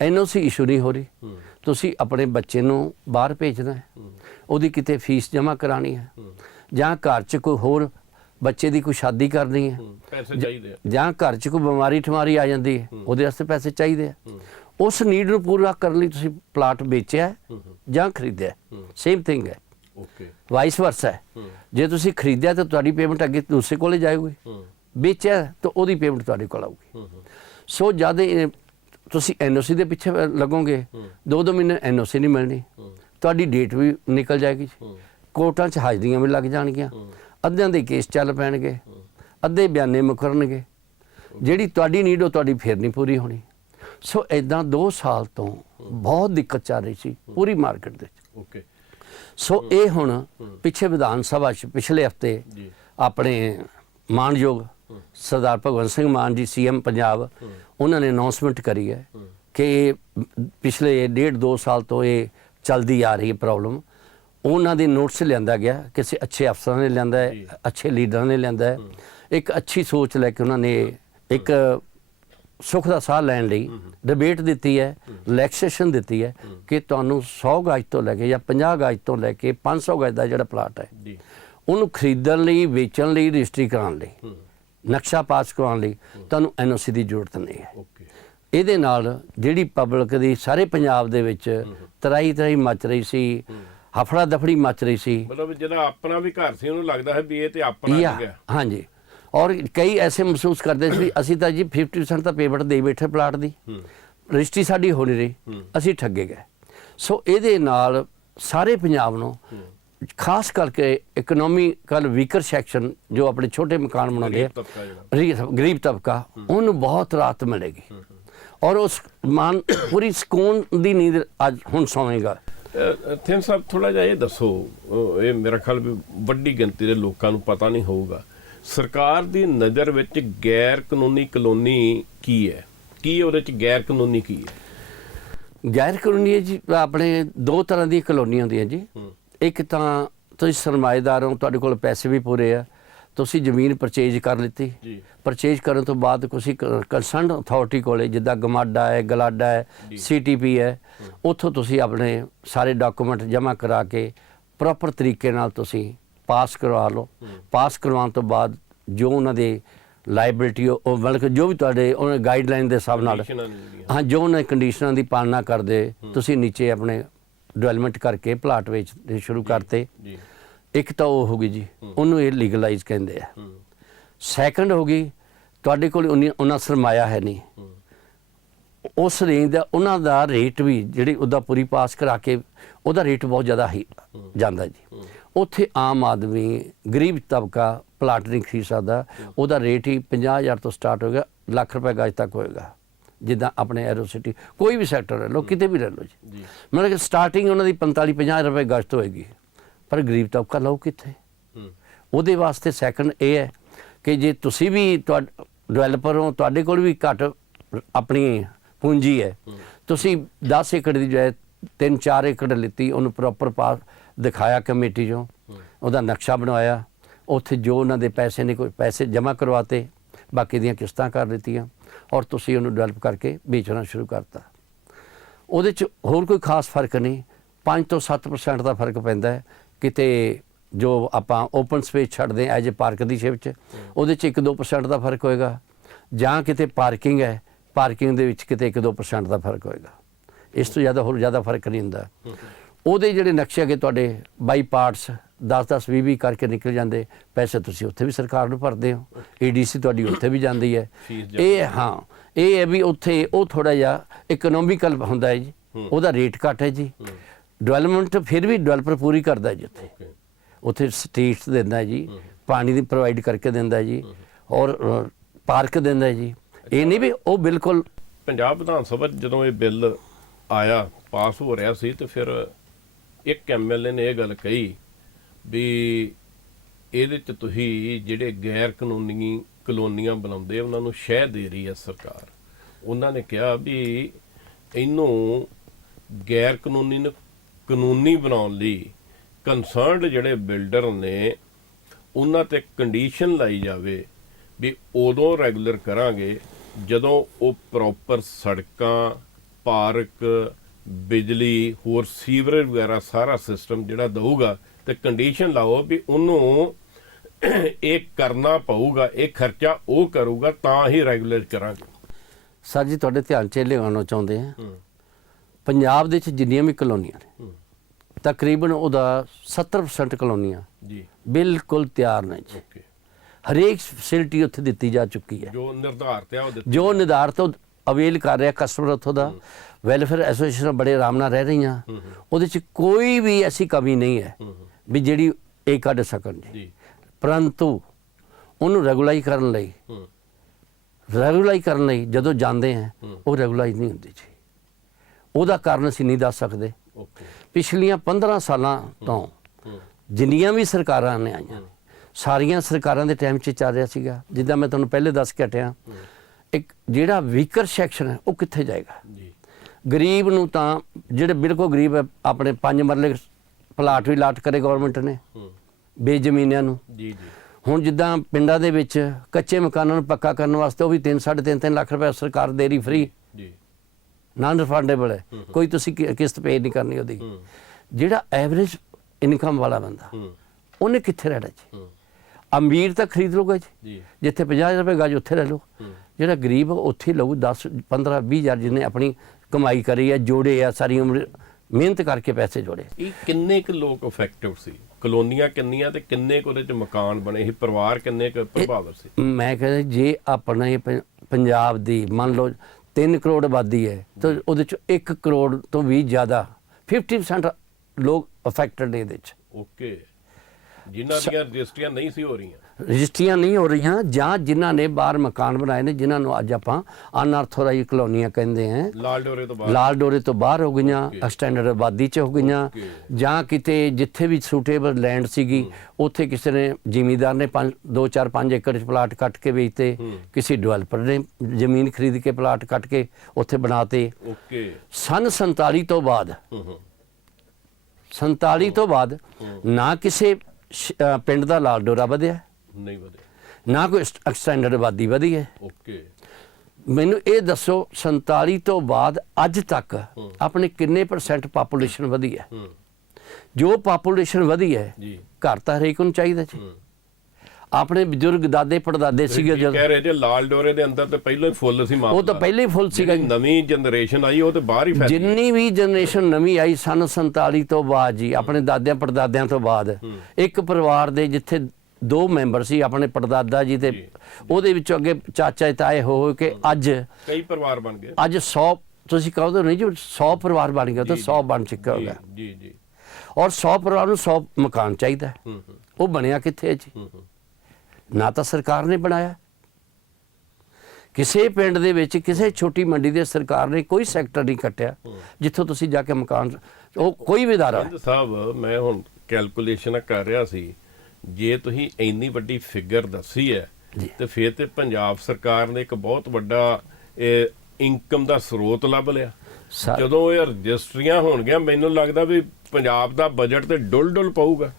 [SPEAKER 2] ਐਨਓਸੀ ਇਸ਼ੂ ਨਹੀਂ ਹੋ ਰਹੀ। ਤੁਸੀਂ ਆਪਣੇ ਬੱਚੇ ਨੂੰ ਬਾਹਰ ਭੇਜਣਾ ਹੈ। ਉਹਦੀ ਕਿਤੇ ਫੀਸ ਜਮ੍ਹਾਂ ਕਰਾਣੀ ਹੈ। ਜਾਂ ਘਰ 'ਚ ਕੋਈ ਹੋਰ ਬੱਚੇ ਦੀ ਕੋਈ ਸ਼ਾਦੀ ਕਰਨੀ ਹੈ।
[SPEAKER 1] ਪੈਸੇ ਚਾਹੀਦੇ ਆ।
[SPEAKER 2] ਜਾਂ ਘਰ 'ਚ ਕੋਈ ਬਿਮਾਰੀ ਠਮਾਰੀ ਆ ਜਾਂਦੀ ਹੈ। ਉਹਦੇ ਵਾਸਤੇ ਪੈਸੇ ਚਾਹੀਦੇ ਆ। ਉਸ ਨੀਡ ਨੂੰ ਪੂਰਾ ਕਰਨ ਲਈ ਤੁਸੀਂ ਪਲਾਟ ਵੇਚਿਆ ਜਾਂ ਖਰੀਦਿਆ। ਸੇਮ ਥਿੰਗ ਹੈ।
[SPEAKER 1] ਓਕੇ।
[SPEAKER 2] ਵਾਈਸ ਵਰਸਾ ਹੈ। ਜੇ ਤੁਸੀਂ ਖਰੀਦਿਆ ਤਾਂ ਤੁਹਾਡੀ ਪੇਮੈਂਟ ਅੱਗੇ ਦੂਸਰੇ ਕੋਲੇ ਜਾਏਗੀ।
[SPEAKER 1] ਹੂੰ।
[SPEAKER 2] ਵੇਚਿਆ ਤਾਂ ਉਹਦੀ ਪੇਮੈਂਟ ਤੁਹਾਡੇ ਕੋਲ ਆਊਗੀ। ਸੋ ਜਦ ਇਹ ਤੁਸੀਂ ਐਨਓਸੀ ਦੇ ਪਿੱਛੇ ਲੱਗੋਗੇ ਦੋ ਦੋ ਮਹੀਨੇ ਐਨਓਸੀ ਨਹੀਂ ਮਿਲਣੀ। ਤੁਹਾਡੀ ਡੇਟ ਵੀ ਨਿਕਲ ਜਾਏਗੀ।
[SPEAKER 1] ਹੂੰ।
[SPEAKER 2] ਕੋਰਟਾਂ 'ਚ ਹਾਜ਼ਰੀਆਂ ਵੀ ਲੱਗ ਜਾਣਗੀਆਂ। ਅੱਧਿਆਂ ਦੇ ਕੇਸ ਚੱਲ ਪੈਣਗੇ। ਅੱਧੇ ਬਿਆਨੇ ਮੁਕਰਨਗੇ। ਜਿਹੜੀ ਤੁਹਾਡੀ ਨੀਡ ਉਹ ਤੁਹਾਡੀ ਫੇਰ ਨਹੀਂ ਪੂਰੀ ਹੋਣੀ। ਸੋ ਐਦਾਂ 2 ਸਾਲ ਤੋਂ ਬਹੁਤ ਦਿੱਕਤ ਚੱਲ ਰਹੀ ਸੀ ਪੂਰੀ ਮਾਰਕੀਟ ਦੇ ਵਿੱਚ।
[SPEAKER 1] ਓਕੇ।
[SPEAKER 2] ਸੋ ਇਹ ਹੁਣ ਪਿੱਛੇ ਵਿਧਾਨ ਸਭਾ 'ਚ ਪਿਛਲੇ ਹਫ਼ਤੇ
[SPEAKER 1] ਜੀ।
[SPEAKER 2] ਆਪਣੇ ਮਾਨਯੋਗ ਸਰਦਾਰ ਭਗਵੰਤ ਸਿੰਘ ਮਾਨ ਜੀ ਸੀਐਮ ਪੰਜਾਬ ਉਹਨਾਂ ਨੇ ਅਨਾਉਂਸਮੈਂਟ ਕਰੀ ਹੈ ਕਿ ਪਿਛਲੇ ਡੇਢ ਦੋ ਸਾਲ ਤੋਂ ਇਹ ਚੱਲਦੀ ਆ ਰਹੀ ਹੈ ਪ੍ਰੋਬਲਮ ਉਹਨਾਂ ਦੇ ਨੋਟਿਸ ਲਿਆਂਦਾ ਗਿਆ ਕਿਸੇ ਅੱਛੇ ਅਫਸਰਾਂ ਨੇ ਲਿਆਂਦਾ ਹੈ ਅੱਛੇ ਲੀਡਰਾਂ ਨੇ ਲਿਆਂਦਾ ਹੈ। ਇੱਕ ਅੱਛੀ ਸੋਚ ਲੈ ਕੇ ਉਹਨਾਂ ਨੇ ਇੱਕ ਸੁੱਖ ਦਾ ਸਾਹ ਲੈਣ ਲਈ ਡਿਬੇਟ ਦਿੱਤੀ ਹੈ ਰਿਲੈਕਸੇਸ਼ਨ ਦਿੱਤੀ ਹੈ ਕਿ ਤੁਹਾਨੂੰ 100 ਗਜ ਤੋਂ ਲੈ ਕੇ ਜਾਂ 50 ਗਜ ਤੋਂ ਲੈ ਕੇ 500 ਗਜ ਦਾ ਜਿਹੜਾ ਪਲਾਟ ਹੈ ਉਹਨੂੰ ਖਰੀਦਣ ਲਈ ਵੇਚਣ ਲਈ ਰਜਿਸਟਰੀ ਕਰਾਉਣ ਲਈ। ਨਕਸ਼ਾ ਪਾਸ ਕਰਾਉਣ ਲਈ ਤੁਹਾਨੂੰ ਐਨਓਸੀ ਦੀ ਜ਼ਰੂਰਤ ਨਹੀਂ ਹੈ।
[SPEAKER 1] ਓਕੇ।
[SPEAKER 2] ਇਹਦੇ ਨਾਲ ਜਿਹੜੀ ਪਬਲਿਕ ਦੀ ਸਾਰੇ ਪੰਜਾਬ ਦੇ ਵਿੱਚ ਤਰਾਈ ਤਰਾਈ ਮਚ ਰਹੀ ਸੀ ਹਫੜਾ ਦਫੜੀ ਮਚ ਰਹੀ ਸੀ।
[SPEAKER 1] ਮਤਲਬ ਜਿਹੜਾ ਆਪਣਾ ਵੀ ਘਰ ਸੀ ਉਹਨੂੰ ਲੱਗਦਾ ਹੈ ਵੀ ਇਹ ਤੇ ਆਪਣਾ ਹੀ ਗਿਆ
[SPEAKER 2] ਹਾਂਜੀ। ਔਰ ਕਈ ਐਸੇ ਮਹਿਸੂਸ ਕਰਦੇ ਸੀ ਅਸੀਂ ਤਾਂ ਜੀ 50% ਤਾਂ ਪੇਮੈਂਟ ਦੇ ਬੈਠੇ ਪਲਾਟ ਦੀ।
[SPEAKER 1] ਹੂੰ।
[SPEAKER 2] ਰਜਿਸਟਰੀ ਸਾਡੀ ਹੋ ਨਹੀਂ ਰਹੀ। ਅਸੀਂ ਠੱਗੇ ਗਏ। ਸੋ ਇਹਦੇ ਨਾਲ ਸਾਰੇ ਪੰਜਾਬ ਨੂੰ ਖਾਸ ਕਰਕੇ ਇਕਨੋਮਿਕਲ ਵੀਕਰ ਸੈਕਸ਼ਨ ਜੋ ਆਪਣੇ ਛੋਟੇ ਮਕਾਨ ਬਣਾਉਂਦੇ ਆ
[SPEAKER 1] ਗਰੀਬ ਤਬਕਾ
[SPEAKER 2] ਉਹਨੂੰ ਬਹੁਤ ਰਾਹਤ ਮਿਲੇਗੀ। ਔਰ ਉਸ ਮਾਨ ਪੂਰੀ ਸਕੂਨ ਦੀ ਨੀਂਦ ਅੱਜ ਹੁਣ ਸੌਵੇਗਾ।
[SPEAKER 1] ਥਿੰਨ ਸਾਹਿਬ ਥੋੜਾ ਜਿਹਾ ਇਹ ਦੱਸੋ ਇਹ ਮੇਰਾ ਖਿਆਲ ਵੀ ਵੱਡੀ ਗਿਣਤੀ ਦੇ ਲੋਕਾਂ ਨੂੰ ਪਤਾ ਨਹੀਂ ਹੋਊਗਾ। ਸਰਕਾਰ ਦੀ ਨਜ਼ਰ ਵਿੱਚ ਗੈਰ ਕਾਨੂੰਨੀ ਕਲੋਨੀ ਕੀ ਹੈ? ਕੀ ਉਹਦੇ ਚ ਗੈਰ ਕਾਨੂੰਨੀ ਕੀ ਹੈ?
[SPEAKER 2] ਗੈਰ ਕਾਨੂੰਨੀ ਜੀ ਆਪਣੇ ਦੋ ਤਰ੍ਹਾਂ ਦੀਆਂ ਕਲੋਨੀਆਂ ਹੁੰਦੀਆਂ ਜੀ। ਇੱਕ ਤਾਂ ਤੁਸੀਂ ਸਰਮਾਏਦਾਰ ਹੋ ਤੁਹਾਡੇ ਕੋਲ ਪੈਸੇ ਵੀ ਪੂਰੇ ਆ। ਤੁਸੀਂ ਜ਼ਮੀਨ ਪਰਚੇਜ ਕਰ ਲਿੱਤੀ।
[SPEAKER 1] ਜੀ।
[SPEAKER 2] ਪਰਚੇਜ ਕਰਨ ਤੋਂ ਬਾਅਦ ਤੁਸੀਂ ਕੰਸਰਨਡ ਅਥਾਰਟੀ ਕੋਲੇ ਜਿੱਦਾਂ ਗਮਾਡਾ ਹੈ ਗਲਾਡਾ ਹੈ ਸੀਟੀਪੀ ਹੈ ਉੱਥੋਂ ਤੁਸੀਂ ਆਪਣੇ ਸਾਰੇ ਡਾਕੂਮੈਂਟ ਜਮ੍ਹਾਂ ਕਰਾ ਕੇ ਪ੍ਰੋਪਰ ਤਰੀਕੇ ਨਾਲ ਤੁਸੀਂ ਪਾਸ ਕਰਵਾ ਲਓ। ਪਾਸ ਕਰਵਾਉਣ ਤੋਂ ਬਾਅਦ ਜੋ ਉਹਨਾਂ ਦੇ ਲਾਇਬਿਲਿਟੀ ਉਹ ਮਤਲਬ ਕਿ ਜੋ ਵੀ ਤੁਹਾਡੇ ਉਹਨਾਂ ਗਾਈਡਲਾਈਨ ਦੇ ਹਿਸਾਬ ਨਾਲ ਹਾਂ ਜੋ ਉਹਨਾਂ ਕੰਡੀਸ਼ਨਾਂ ਦੀ ਪਾਲਣਾ ਕਰਦੇ ਤੁਸੀਂ ਨੀਚੇ ਆਪਣੇ ਡਿਵੈਲਪਮੈਂਟ ਕਰਕੇ ਪਲਾਟ ਵੇਚਦੇ ਸ਼ੁਰੂ ਕਰਤੇ।
[SPEAKER 1] ਜੀ।
[SPEAKER 2] ਇੱਕ ਤਾਂ ਉਹ ਹੋ ਗਈ ਜੀ ਉਹਨੂੰ ਇਹ ਲੀਗਲਾਈਜ਼ ਕਹਿੰਦੇ ਆ। ਸੈਕੰਡ ਹੋ ਗਈ ਤੁਹਾਡੇ ਕੋਲ ਉਹਨਾਂ ਸਰਮਾਇਆ ਹੈ ਨਹੀਂ। ਉਸ ਰੇਂਜ ਦਾ ਉਹਨਾਂ ਦਾ ਰੇਟ ਵੀ ਜਿਹੜੀ ਉਹਦਾ ਪੂਰੀ ਪਾਸ ਕਰਾ ਕੇ ਉਹਦਾ ਰੇਟ ਬਹੁਤ ਜ਼ਿਆਦਾ ਹੀ ਜਾਂਦਾ ਜੀ। ਉੱਥੇ ਆਮ ਆਦਮੀ ਗਰੀਬ ਤਬਕਾ ਪਲਾਟ ਨਹੀਂ ਖਰੀਦ ਸਕਦਾ। ਉਹਦਾ ਰੇਟ ਹੀ 50000 ਤੋਂ ਸਟਾਰਟ ਹੋਏਗਾ ਲੱਖ ਰੁਪਏ ਗਜ ਤੱਕ ਹੋਏਗਾ। ਜਿੱਦਾਂ ਆਪਣੇ ਐਰੋ ਸਿਟੀ ਕੋਈ ਵੀ ਸੈਕਟਰ ਲੈ ਲਓ ਕਿਤੇ ਵੀ ਲੈ ਲਓ ਜੀ। ਮਤਲਬ ਕਿ ਸਟਾਰਟਿੰਗ ਉਹਨਾਂ ਦੀ 45 50 ਰੁਪਏ ਗਜ ਤੋਂ ਹੋਏਗੀ। ਪਰ ਗਰੀਬ ਤਬਕਾ ਲਓ ਕਿੱਥੇ? ਉਹਦੇ ਵਾਸਤੇ ਸੈਕੰਡ ਇਹ ਹੈ ਕਿ ਜੇ ਤੁਸੀਂ ਵੀ ਡਿਵੈਲਪਰ ਹੋ ਤੁਹਾਡੇ ਕੋਲ ਵੀ ਘੱਟ ਆਪਣੀ ਪੂੰਜੀ ਹੈ। ਤੁਸੀਂ 10 ਏਕੜ ਦੀ ਜੋ 3-4 ਏਕੜ ਲਿੱਤੀ ਉਹਨੂੰ ਪ੍ਰੋਪਰ ਪਾਸ ਦਿਖਾਇਆ ਕਮੇਟੀ ਚੋਂ ਉਹਦਾ ਨਕਸ਼ਾ ਬਣਵਾਇਆ ਉੱਥੇ ਜੋ ਉਹਨਾਂ ਦੇ ਪੈਸੇ ਨੇ ਕੋਈ ਪੈਸੇ ਜਮ੍ਹਾਂ ਕਰਵਾਤੇ ਬਾਕੀ ਦੀਆਂ ਕਿਸ਼ਤਾਂ ਕਰ ਦਿੱਤੀਆਂ। ਔਰ ਤੁਸੀਂ ਉਹਨੂੰ ਡਿਵੈਲਪ ਕਰਕੇ ਵੇਚਣਾ ਸ਼ੁਰੂ ਕਰਤਾ। ਉਹਦੇ ਚ ਹੋਰ ਕੋਈ ਖਾਸ ਫ਼ਰਕ ਨਹੀਂ 5 ਤੋਂ 7% ਦਾ ਫ਼ਰਕ ਪੈਂਦਾ ਕਿਤੇ ਜੋ ਆਪਾਂ ਓਪਨ ਸਪੇਸ ਛੱਡਦੇ ਐਜ ਪਾਰਕ ਦੀ ਸ਼ੇਪ ਚ, ਉਹਦੇ ਚ 1-2% ਦਾ ਫ਼ਰਕ ਹੋਏਗਾ। ਜਾਂ ਕਿਤੇ ਪਾਰਕਿੰਗ ਹੈ ਪਾਰਕਿੰਗ ਦੇ ਵਿੱਚ ਕਿਤੇ 1-2% ਦਾ ਫ਼ਰਕ ਹੋਏਗਾ। ਇਸ ਤੋਂ ਜ਼ਿਆਦਾ ਹੋਰ ਜ਼ਿਆਦਾ ਫ਼ਰਕ ਨਹੀਂ ਹੁੰਦਾ। ਉਹਦੇ ਜਿਹੜੇ ਨਕਸ਼ੇ ਹੈਗੇ ਤੁਹਾਡੇ ਬਾਈ ਪਾਰਟਸ 10-10 20-20 ਕਰਕੇ ਨਿਕਲ ਜਾਂਦੇ। ਪੈਸੇ ਤੁਸੀਂ ਉੱਥੇ ਵੀ ਸਰਕਾਰ ਨੂੰ ਭਰਦੇ ਹੋ। ਏਡੀਸੀ ਤੁਹਾਡੀ ਉੱਥੇ ਵੀ ਜਾਂਦੀ ਹੈ। ਇਹ ਹਾਂ। ਇਹ ਹੈ ਵੀ ਉੱਥੇ ਉਹ ਥੋੜਾ ਜਿਹਾ ਇਕਨੋਮਿਕਲ ਹੁੰਦਾ ਹੈ ਜੀ। ਉਹਦਾ ਰੇਟ ਘੱਟ ਹੈ ਜੀ। ਡਿਵੈਲਪਮੈਂਟ ਫਿਰ ਵੀ ਡਿਵੈਲਪਰ ਪੂਰੀ ਕਰਦਾ ਜੀ ਉੱਥੇ। ਉੱਥੇ ਸਟਰੀਟਸ ਦਿੰਦਾ ਜੀ ਪਾਣੀ ਦੀ ਪ੍ਰੋਵਾਈਡ ਕਰਕੇ ਦਿੰਦਾ ਜੀ ਔਰ ਪਾਰਕ ਦਿੰਦਾ ਜੀ। ਇਹ ਨਹੀਂ ਵੀ ਉਹ ਬਿਲਕੁਲ
[SPEAKER 1] ਪੰਜਾਬ ਵਿਧਾਨ ਸਭਾ ਜਦੋਂ ਇਹ ਬਿੱਲ ਆਇਆ ਪਾਸ ਹੋ ਰਿਹਾ ਸੀ ਤੇ ਫਿਰ ਇੱਕ ਐਮਐਲਏ ਨੇ ਇਹ ਗੱਲ ਕਹੀ ਵੀ ਇਹਦੇ 'ਚ ਤੁਸੀਂ ਜਿਹੜੇ ਗੈਰ ਕਾਨੂੰਨੀ ਕਲੋਨੀਆਂ ਬਣਾਉਂਦੇ ਉਹਨਾਂ ਨੂੰ ਸ਼ਹਿ ਦੇ ਰਹੀ ਹੈ ਸਰਕਾਰ। ਉਹਨਾਂ ਨੇ ਕਿਹਾ ਵੀ ਇਹਨੂੰ ਗੈਰ ਕਾਨੂੰਨੀ ਨੂੰ, ਕਾਨੂੰਨੀ ਬਣਾਉਣ ਲਈ ਕੰਸਰਨਡ ਜਿਹੜੇ ਬਿਲਡਰ ਨੇ, ਉਹਨਾਂ ਤੇ ਕੰਡੀਸ਼ਨ ਲਾਈ ਜਾਵੇ ਵੀ ਉਦੋਂ ਰੈਗੂਲਰ ਕਰਾਂਗੇ ਜਦੋਂ ਉਹ ਪ੍ਰੋਪਰ ਸੜਕਾਂ ਪਾਰਕ ਬਿਜਲੀ, ਹੋਰ ਸੀਵਰੇਜ ਵਗੈਰਾ ਸਾਰਾ ਸਿਸਟਮ ਜਿਹੜਾ ਦਊਗਾ ਤੇ ਕੰਡੀਸ਼ਨ ਲਾਓ ਵੀ ਉਹਨੂੰ ਇਹ ਕਰਨਾ ਪਊਗਾ ਇਹ ਖਰਚਾ ਉਹ ਕਰੂਗਾ ਤਾਂ ਹੀ ਰੈਗੂਲਰ ਕਰਾਂਗੇ।
[SPEAKER 2] ਸਰ ਜੀ ਤੁਹਾਡੇ ਧਿਆਨ 'ਚ ਲਿਆਉਣਾ ਚਾਹੁੰਦੇ ਹਾਂ
[SPEAKER 1] ਹੂੰ।
[SPEAKER 2] ਪੰਜਾਬ ਦੇ ਵਿੱਚ ਜਿੰਨੀਆਂ ਵੀ ਕਲੋਨੀਆਂ ਨੇ
[SPEAKER 1] ਹੂੰ।
[SPEAKER 2] ਤਕਰੀਬਨ ਉਹਦਾ 70% ਕਲੋਨੀਆਂ
[SPEAKER 1] ਜੀ।
[SPEAKER 2] ਬਿਲਕੁਲ ਤਿਆਰ ਨੇ ਜੀ। ਹਰੇਕ ਫੈਸਿਲਿਟੀ ਉੱਥੇ ਦਿੱਤੀ ਜਾ ਚੁੱਕੀ ਹੈ।
[SPEAKER 1] ਜੋ ਨਿਰਧਾਰਤ ਆ ਉਹ ਦਿੱਤੀ
[SPEAKER 2] ਜੋ ਨਿਰਧਾਰਤ ਉਹ ਅਵੇਲ ਕਰ ਰਿਹਾ ਕਸਟਮਰ ਉੱਥੋਂ ਦਾ। ਵੈਲਫੇਅਰ ਐਸੋਸੀਏਸ਼ਨ ਬੜੇ ਆਰਾਮ ਨਾਲ ਰਹਿ ਰਹੀਆਂ। ਉਹਦੇ 'ਚ ਕੋਈ ਵੀ ਐਸੀ ਕਮੀ ਨਹੀਂ ਹੈ।
[SPEAKER 1] ਹੂੰ ਹੂੰ।
[SPEAKER 2] ਵੀ ਜਿਹੜੀ ਇਹ ਕੱਢ ਸਕਣ। ਜੀ। ਪਰੰਤੂ ਉਹਨੂੰ ਰੈਗੂਲਾਈਜ਼ ਕਰਨ ਲਈ
[SPEAKER 1] ਹੂੰ।
[SPEAKER 2] ਰੈਗੂਲਾਈਜ਼ ਕਰਨ ਲਈ ਜਦੋਂ ਜਾਂਦੇ ਆ। ਉਹ ਰੈਗੂਲਾਈਜ਼ ਨਹੀਂ ਹੁੰਦੀ ਜੀ। ਉਹਦਾ ਕਾਰਨ ਅਸੀਂ ਨਹੀਂ ਦੱਸ ਸਕਦੇ।
[SPEAKER 1] ਓਕੇ।
[SPEAKER 2] ਪਿਛਲੀਆਂ 15 ਸਾਲਾਂ ਤੋਂ ਜਿੰਨੀਆਂ ਵੀ ਸਰਕਾਰਾਂ ਨੇ ਆਈਆਂ ਸਾਰੀਆਂ ਸਰਕਾਰਾਂ ਦੇ ਟਾਈਮ 'ਚ ਚੱਲ ਰਿਹਾ ਸੀਗਾ। ਜਿੱਦਾਂ ਮੈਂ ਤੁਹਾਨੂੰ ਪਹਿਲੇ ਦੱਸ ਕੇ ਹਟਿਆ ਇੱਕ ਜਿਹੜਾ ਵੀਕਰ ਸੈਕਸ਼ਨ ਹੈ ਉਹ ਕਿੱਥੇ ਜਾਏਗਾ?
[SPEAKER 1] ਜੀ।
[SPEAKER 2] ਗਰੀਬ ਨੂੰ ਤਾਂ ਜਿਹੜੇ ਬਿਲਕੁਲ ਗਰੀਬ ਆਪਣੇ ਪੰਜ ਮਰਲੇ ਪਲਾਟ ਵੀ ਲਾਟ ਕਰੇ ਗਵਰਨਮੈਂਟ ਨੇ।
[SPEAKER 1] ਹੂੰ।
[SPEAKER 2] ਬੇਜ਼ਮੀਨਿਆਂ ਨੂੰ।
[SPEAKER 1] ਜੀ ਜੀ।
[SPEAKER 2] ਹੁਣ ਜਿੱਦਾਂ ਪਿੰਡਾਂ ਦੇ ਵਿੱਚ ਕੱਚੇ ਮਕਾਨਾਂ ਨੂੰ ਪੱਕਾ ਕਰਨ ਵਾਸਤੇ ਉਹ ਵੀ 3 3.5 3 ਲੱਖ ਰੁਪਏ ਸਰਕਾਰ ਦੇ ਰਹੀ ਫ੍ਰੀ
[SPEAKER 1] ਜੀ।
[SPEAKER 2] ਨਾਨ ਰਿਫੰਡੇਬਲ ਹੈ। ਕੋਈ ਤੁਸੀਂ ਕਿਸ਼ਤ ਪੇ ਨਹੀਂ ਕਰਨੀ ਉਹਦੀ। ਜਿਹੜਾ ਐਵਰੇਜ ਇਨਕਮ ਵਾਲਾ ਬੰਦਾ
[SPEAKER 1] ਹੂੰ।
[SPEAKER 2] ਉਹਨੇ ਕਿੱਥੇ ਰਹਿਣਾ ਜੀ? ਅਮੀਰ ਤਾਂ ਖਰੀਦ ਲਊਗਾ ਜੀ। ਜਿੱਥੇ 50 ਰੁਪਏ ਗਜ ਉੱਥੇ ਲੈ ਲਓ
[SPEAKER 1] ਹੂੰ।
[SPEAKER 2] ਜਿਹੜਾ ਗਰੀਬ ਉੱਥੇ ਲਊ 10 15 20 ਹਜ਼ਾਰ ਜਿਹਨੇ ਆਪਣੀ ਕਮਾਈ ਕਰੀ ਹੈ ਜੋੜੇ ਆ ਸਾਰੀ ਉਮਰ ਮਿਹਨਤ ਕਰਕੇ ਪੈਸੇ ਜੋੜੇ।
[SPEAKER 1] ਇਹ ਕਿੰਨੇ ਕੁ ਲੋਕ ਇਫੈਕਟਿਵ ਸੀ? ਕਲੋਨੀਆਂ ਕਿੰਨੀਆਂ ਤੇ ਕਿੰਨੇ ਕੁ ਉਹਦੇ ਚ ਮਕਾਨ ਬਣੇ? ਸੀ ਪਰਿਵਾਰ ਕਿੰਨੇ ਕੁ ਪ੍ਰਭਾਵਿਤ ਸੀ?
[SPEAKER 2] ਮੈਂ ਕਹਿੰਦਾ ਜੇ ਆਪਣੇ ਪ- ਪੰਜਾਬ ਦੀ ਮੰਨ ਲਓ 3 ਕਰੋੜ ਆਬਾਦੀ ਹੈ ਤਾਂ ਉਹਦੇ ਚ 1 ਕਰੋੜ ਤੋਂ ਵੀ ਜ਼ਿਆਦਾ 50% ਲੋਕ ਅਫੈਕਟਡ ਨੇ ਇਹਦੇ ਚ।
[SPEAKER 1] ਓਕੇ ਜਿਨ੍ਹਾਂ ਦੀਆਂ ਰਜਿਸਟਰੀਆਂ ਨਹੀਂ ਸੀ ਹੋ ਰਹੀਆਂ?
[SPEAKER 2] ਰਜਿਸਟਰੀਆਂ ਨਹੀਂ ਹੋ ਰਹੀਆਂ ਜਾਂ ਜਿਨ੍ਹਾਂ ਨੇ ਬਾਹਰ ਮਕਾਨ ਬਣਾਏ ਨੇ ਜਿਨ੍ਹਾਂ ਨੂੰ ਅੱਜ ਆਪਾਂ ਅਨਆਰਥੋਰਾਈਜ਼ ਕਲੋਨੀਆਂ ਕਹਿੰਦੇ ਆਂ।
[SPEAKER 1] ਲਾਲ ਡੋਰੇ ਤੋਂ ਬਾਅਦ
[SPEAKER 2] ਲਾਲ ਡੋਰੇ ਤੋਂ ਬਾਹਰ ਹੋ ਗਈਆਂ ਸਟੈਂਡਰਡ ਆਬਾਦੀ ਚ ਹੋ ਗਈਆਂ. ਜਾਂ ਕਿਤੇ ਜਿੱਥੇ ਵੀ ਸੂਟੇਬਲ ਲੈਂਡ ਸੀਗੀ ਉੱਥੇ ਕਿਸੇ ਨੇ ਜ਼ਿਮੀਂਦਾਰ ਨੇ 5 2 4 5 ਏਕੜ ਚ ਪਲਾਟ ਕੱਟ ਕੇ ਵੇਚਤੇ ਕਿਸੇ ਡਿਵੈਲਪਰ ਨੇ ਜ਼ਮੀਨ ਖਰੀਦ ਕੇ ਪਲਾਟ ਕੱਟ ਕੇ ਉੱਥੇ ਬਣਾਤੇ।
[SPEAKER 1] ਓਕੇ
[SPEAKER 2] ਸਨ 47 ਤੋਂ ਬਾਅਦ
[SPEAKER 1] ਹੂੰ ਹੂੰ।
[SPEAKER 2] 47 ਤੋਂ ਬਾਅਦ ਨਾ ਕਿਸੇ ਪਿੰਡ ਦਾ ਲਾਲ ਡੋਰਾ ਵਧਿਆ।
[SPEAKER 1] ਨਹੀਂ ਵਧੇ।
[SPEAKER 2] ਨਾ ਕੋਈ ਐਕਸਟੈਂਡਰਡ ਆਬਾਦੀ ਵਧੀ ਹੈ।
[SPEAKER 1] ਓਕੇ।
[SPEAKER 2] ਮੈਨੂੰ ਇਹ ਦੱਸੋ 47 ਤੋਂ ਬਾਅਦ ਅੱਜ ਤੱਕ ਆਪਣੇ ਕਿੰਨੇ ਪਰਸੈਂਟ ਪਾਪੂਲੇਸ਼ਨ ਵਧੀ ਹੈ? ਜੋ ਪਾਪੂਲੇਸ਼ਨ ਵਧੀ ਹੈ
[SPEAKER 1] ਜੀ।
[SPEAKER 2] ਘਰ ਤਾਂ ਹਰੇਕ ਨੂੰ ਚਾਹੀਦਾ ਜੀ। ਆਪਣੇ ਬਜ਼ੁਰਗ ਦਾਦੇ ਪੜਦਾਦੇ ਸੀਗੇ ਜਦੋਂ
[SPEAKER 1] ਕਹਿ ਰਹੇ ਜੇ ਲਾਲ ਡੋਰੇ ਦੇ ਅੰਦਰ ਤੇ ਪਹਿਲਾਂ ਹੀ ਫੁੱਲ ਸੀ ਮਾਮਲਾ।
[SPEAKER 2] ਉਹ ਤਾਂ ਪਹਿਲੇ ਹੀ ਫੁੱਲ ਸੀਗਾ
[SPEAKER 1] ਨਵੀਂ ਜਨਰੇਸ਼ਨ ਆਈ ਉਹ ਤੇ ਬਾਹਰ ਹੀ ਫੈਲ।
[SPEAKER 2] ਜਿੰਨੀ ਵੀ ਜਨਰੇਸ਼ਨ ਨਵੀਂ ਆਈ ਸਨ 47 ਤੋਂ ਬਾਅਦ ਜੀ ਆਪਣੇ ਦਾਦਿਆਂ ਪੜਦਾਦਿਆਂ ਤੋਂ ਬਾਅਦ। ਇੱਕ ਪਰਿਵਾਰ ਦੇ ਜਿੱਥੇ ਦੋ ਮੈਂਬਰ ਸੀ ਆਪਣੇ ਪੜਦਾਦਾ ਜੀ ਤੇ ਉਹਦੇ ਵਿੱਚੋਂ ਅੱਗੇ ਚਾਚਾ ਤਾਏ ਹੋ ਹੋ ਕੇ ਅੱਜ
[SPEAKER 1] ਕਈ ਪਰਿਵਾਰ ਬਣ ਗਏ।
[SPEAKER 2] ਅੱਜ 100 ਤੁਸੀਂ ਕਹੋ ਤਾਂ ਨਹੀਂ ਜੀ 100 ਪਰਿਵਾਰ ਬਣ ਗਿਆ ਤਾਂ 100 ਬਣ ਚੁੱਕਾ ਹੋਗਾ
[SPEAKER 1] ਜੀ ਜੀ
[SPEAKER 2] ਔਰ 100 ਪਰਿਵਾਰ ਨੂੰ 100 ਮਕਾਨ ਚਾਹੀਦਾ। ਹੈ।
[SPEAKER 1] ਹੂੰ। ਹੂੰ
[SPEAKER 2] ਉਹ ਬਣਿਆ ਕਿੱਥੇ ਜੀ? ਨਾ ਤਾਂ ਸਰਕਾਰ ਨੇ ਬਣਾਇਆ। ਕਿਸੇ ਪਿੰਡ ਦੇ ਵਿੱਚ ਕਿਸੇ ਛੋਟੀ ਮੰਡੀ ਦੇ ਸਰਕਾਰ ਨੇ ਕੋਈ ਸੈਕਟਰ ਨਹੀਂ ਕੱਟਿਆ। ਜਿੱਥੋਂ ਤੁਸੀਂ ਜਾ ਕੇ ਮਕਾਨ ਉਹ ਕੋਈ ਵੀ
[SPEAKER 1] ਪੰਜ ਸਾਹਿਬ ਮੈਂ ਹੁਣ ਕੈਲਕੂਲੇਸ਼ਨ ਕਰ ਰਿਹਾ ਸੀ। ਜੇ ਤੁਸੀਂ ਇੰਨੀ ਵੱਡੀ ਫਿਗਰ ਦੱਸੀ ਹੈ
[SPEAKER 2] ਜੀ।
[SPEAKER 1] ਤੇ ਫਿਰ ਤੇ ਪੰਜਾਬ ਸਰਕਾਰ ਨੇ ਇੱਕ ਬਹੁਤ ਵੱਡਾ ਇਨਕਮ ਦਾ ਸਰੋਤ ਲੱਭ ਲਿਆ। ਜਦੋਂ ਇਹ ਰਜਿਸਟਰੀਆਂ ਹੋਣਗੀਆਂ ਮੈਨੂੰ ਲੱਗਦਾ ਵੀ ਪੰਜਾਬ ਦਾ ਬਜਟ ਤੇ ਡੁੱਲ ਡੁੱਲ ਪਊਗਾ।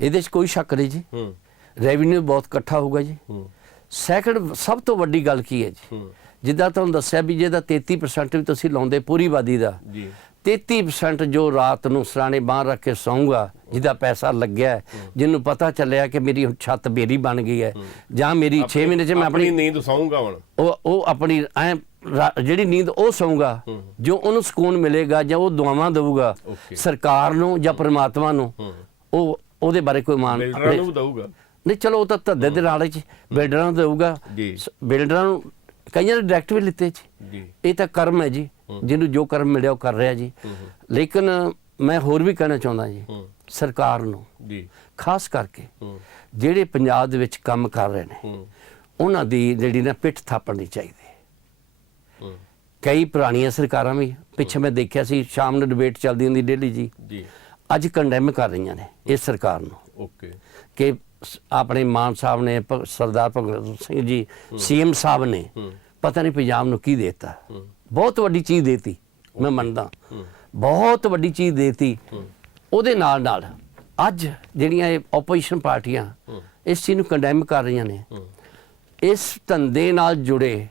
[SPEAKER 2] ਇਹਦੇ 'ਚ ਕੋਈ ਸ਼ੱਕ ਨਹੀਂ ਜੀ।
[SPEAKER 1] ਹੂੰ।
[SPEAKER 2] ਰੈਵਨਿਊ ਬਹੁਤ ਇਕੱਠਾ ਹੋਊਗਾ ਜੀ।
[SPEAKER 1] ਹੂੰ।
[SPEAKER 2] ਸੈਕੰਡ ਸਭ ਤੋਂ ਵੱਡੀ ਗੱਲ ਕੀ ਹੈ ਜੀ? ਜਿੱਦਾਂ ਤੁਹਾਨੂੰ ਦੱਸਿਆ ਵੀ ਜਿਹਦਾ 33% ਵੀ ਤੁਸੀਂ ਲਾਉਂਦੇ ਪੂਰੀ ਆਬਾਦੀ ਦਾ।
[SPEAKER 1] ਜੀ।
[SPEAKER 2] 33% ਜੋ ਰਾਤ ਨੂੰ ਸਰਾਣੇ ਬਾਹਰ ਰੱਖ ਕੇ ਸੌਂਗਾ ਜਿਹਦਾ ਪੈਸਾ ਲੱਗਿਆ ਜਿਹਨੂੰ ਪਤਾ ਚੱਲਿਆ ਕਿ ਮੇਰੀ ਛੱਤ ਬੇਰੀ ਬਣ ਗਈ ਹੈ ਜਾਂ ਮੇਰੀ 6 ਮਹੀਨੇ 'ਚ ਮੈਂ
[SPEAKER 1] ਆਪਣੀ ਨੀਂਦ ਸੌਂਗਾ ਹੁਣ।
[SPEAKER 2] ਉਹ ਉਹ ਆਪਣੀ ਐਂ ਜਿਹੜੀ ਨੀਂਦ ਉਹ ਸੌਂਗਾ ਜੋ ਉਹਨੂੰ ਸਕੂਨ ਮਿਲੇਗਾ ਜਾਂ ਉਹ ਦੁਆਵਾਂ ਦੇਊਗਾ. ਸਰਕਾਰ ਨੂੰ ਜਾਂ ਪ੍ਰਮਾਤਮਾ ਨੂੰ ਉਹ ਉਹਦੇ ਬਾਰੇ ਕੋਈ ਮਾਨ
[SPEAKER 1] ਬਿਲਡਰਾਂ ਨੂੰ ਦਊਗਾ।
[SPEAKER 2] ਨਹੀਂ ਚਲੋ ਉਹ ਤਾਂ ਧੱਦੇ ਦੇ ਨਾਲ ਚ ਬਿਲਡਰਾਂ ਨੂੰ ਦੇਊਗਾ। ਬਿਲਡਰਾਂ ਨੂੰ ਕਈਆਂ ਨੇ ਡਾਇਰੈਕਟ ਵੀ ਲਿੱਤੇ ਜੀ। ਇਹ ਤਾਂ ਕਰਮ ਹੈ ਜੀ। ਜਿਹਨੂੰ ਜੋ ਕਰਮ ਮਿਲਿਆ ਉਹ ਕਰ ਰਿਹਾ ਜੀ। ਲੇਕਿਨ ਮੈਂ ਹੋਰ ਵੀ ਕਹਿਣਾ ਚਾਹੁੰਦਾ ਜੀ। ਸਰਕਾਰ ਨੂੰ।
[SPEAKER 1] ਜੀ।
[SPEAKER 2] ਖਾਸ ਕਰਕੇ ਜਿਹੜੇ ਪੰਜਾਬ ਦੇ ਵਿੱਚ ਕੰਮ ਕਰ ਰਹੇ ਨੇ ਉਹਨਾਂ ਦੀ ਜਿਹੜੀ ਨਾ ਪਿੱਠ ਥਾਪਣੀ ਚਾਹੀਦੀ ਕਈ ਪੁਰਾਣੀਆਂ ਸਰਕਾਰਾਂ ਵੀ ਪਿੱਛੇ ਮੈਂ ਦੇਖਿਆ ਸੀ ਸ਼ਾਮ ਨੂੰ ਡਿਬੇਟ ਚੱਲਦੀ ਹੁੰਦੀ ਡੇਲੀ ਜੀ।
[SPEAKER 1] ਜੀ।
[SPEAKER 2] ਅੱਜ ਕੰਡੈਮ ਕਰ ਰਹੀਆਂ ਨੇ ਇਸ ਸਰਕਾਰ ਨੂੰ।
[SPEAKER 1] ਓਕੇ।
[SPEAKER 2] ਕਿ ਆਪਣੇ ਮਾਨ ਸਾਹਿਬ ਨੇ ਸਰਦਾਰ ਭਗਤ ਸਿੰਘ ਜੀ ਸੀਐਮ ਸਾਹਿਬ ਨੇ ਪਤਾ ਨਹੀਂ ਪੰਜਾਬ ਨੂੰ ਕੀ ਦੇਤਾ। ਬਹੁਤ ਵੱਡੀ ਚੀਜ਼ ਦੇਤੀ ਮੈਂ ਮੰਨਦਾ। ਬਹੁਤ ਵੱਡੀ ਚੀਜ਼ ਦੇਤੀ। ਉਹਦੇ ਨਾਲ ਨਾਲ ਅੱਜ ਜਿਹੜੀਆਂ ਇਹ ਆਪੋਜੀਸ਼ਨ ਪਾਰਟੀਆਂ ਇਸ ਚੀਜ਼ ਨੂੰ ਕੰਡੈਮ ਕਰ ਰਹੀਆਂ ਨੇ। ਇਸ ਧੰਦੇ ਨਾਲ ਜੁੜੇ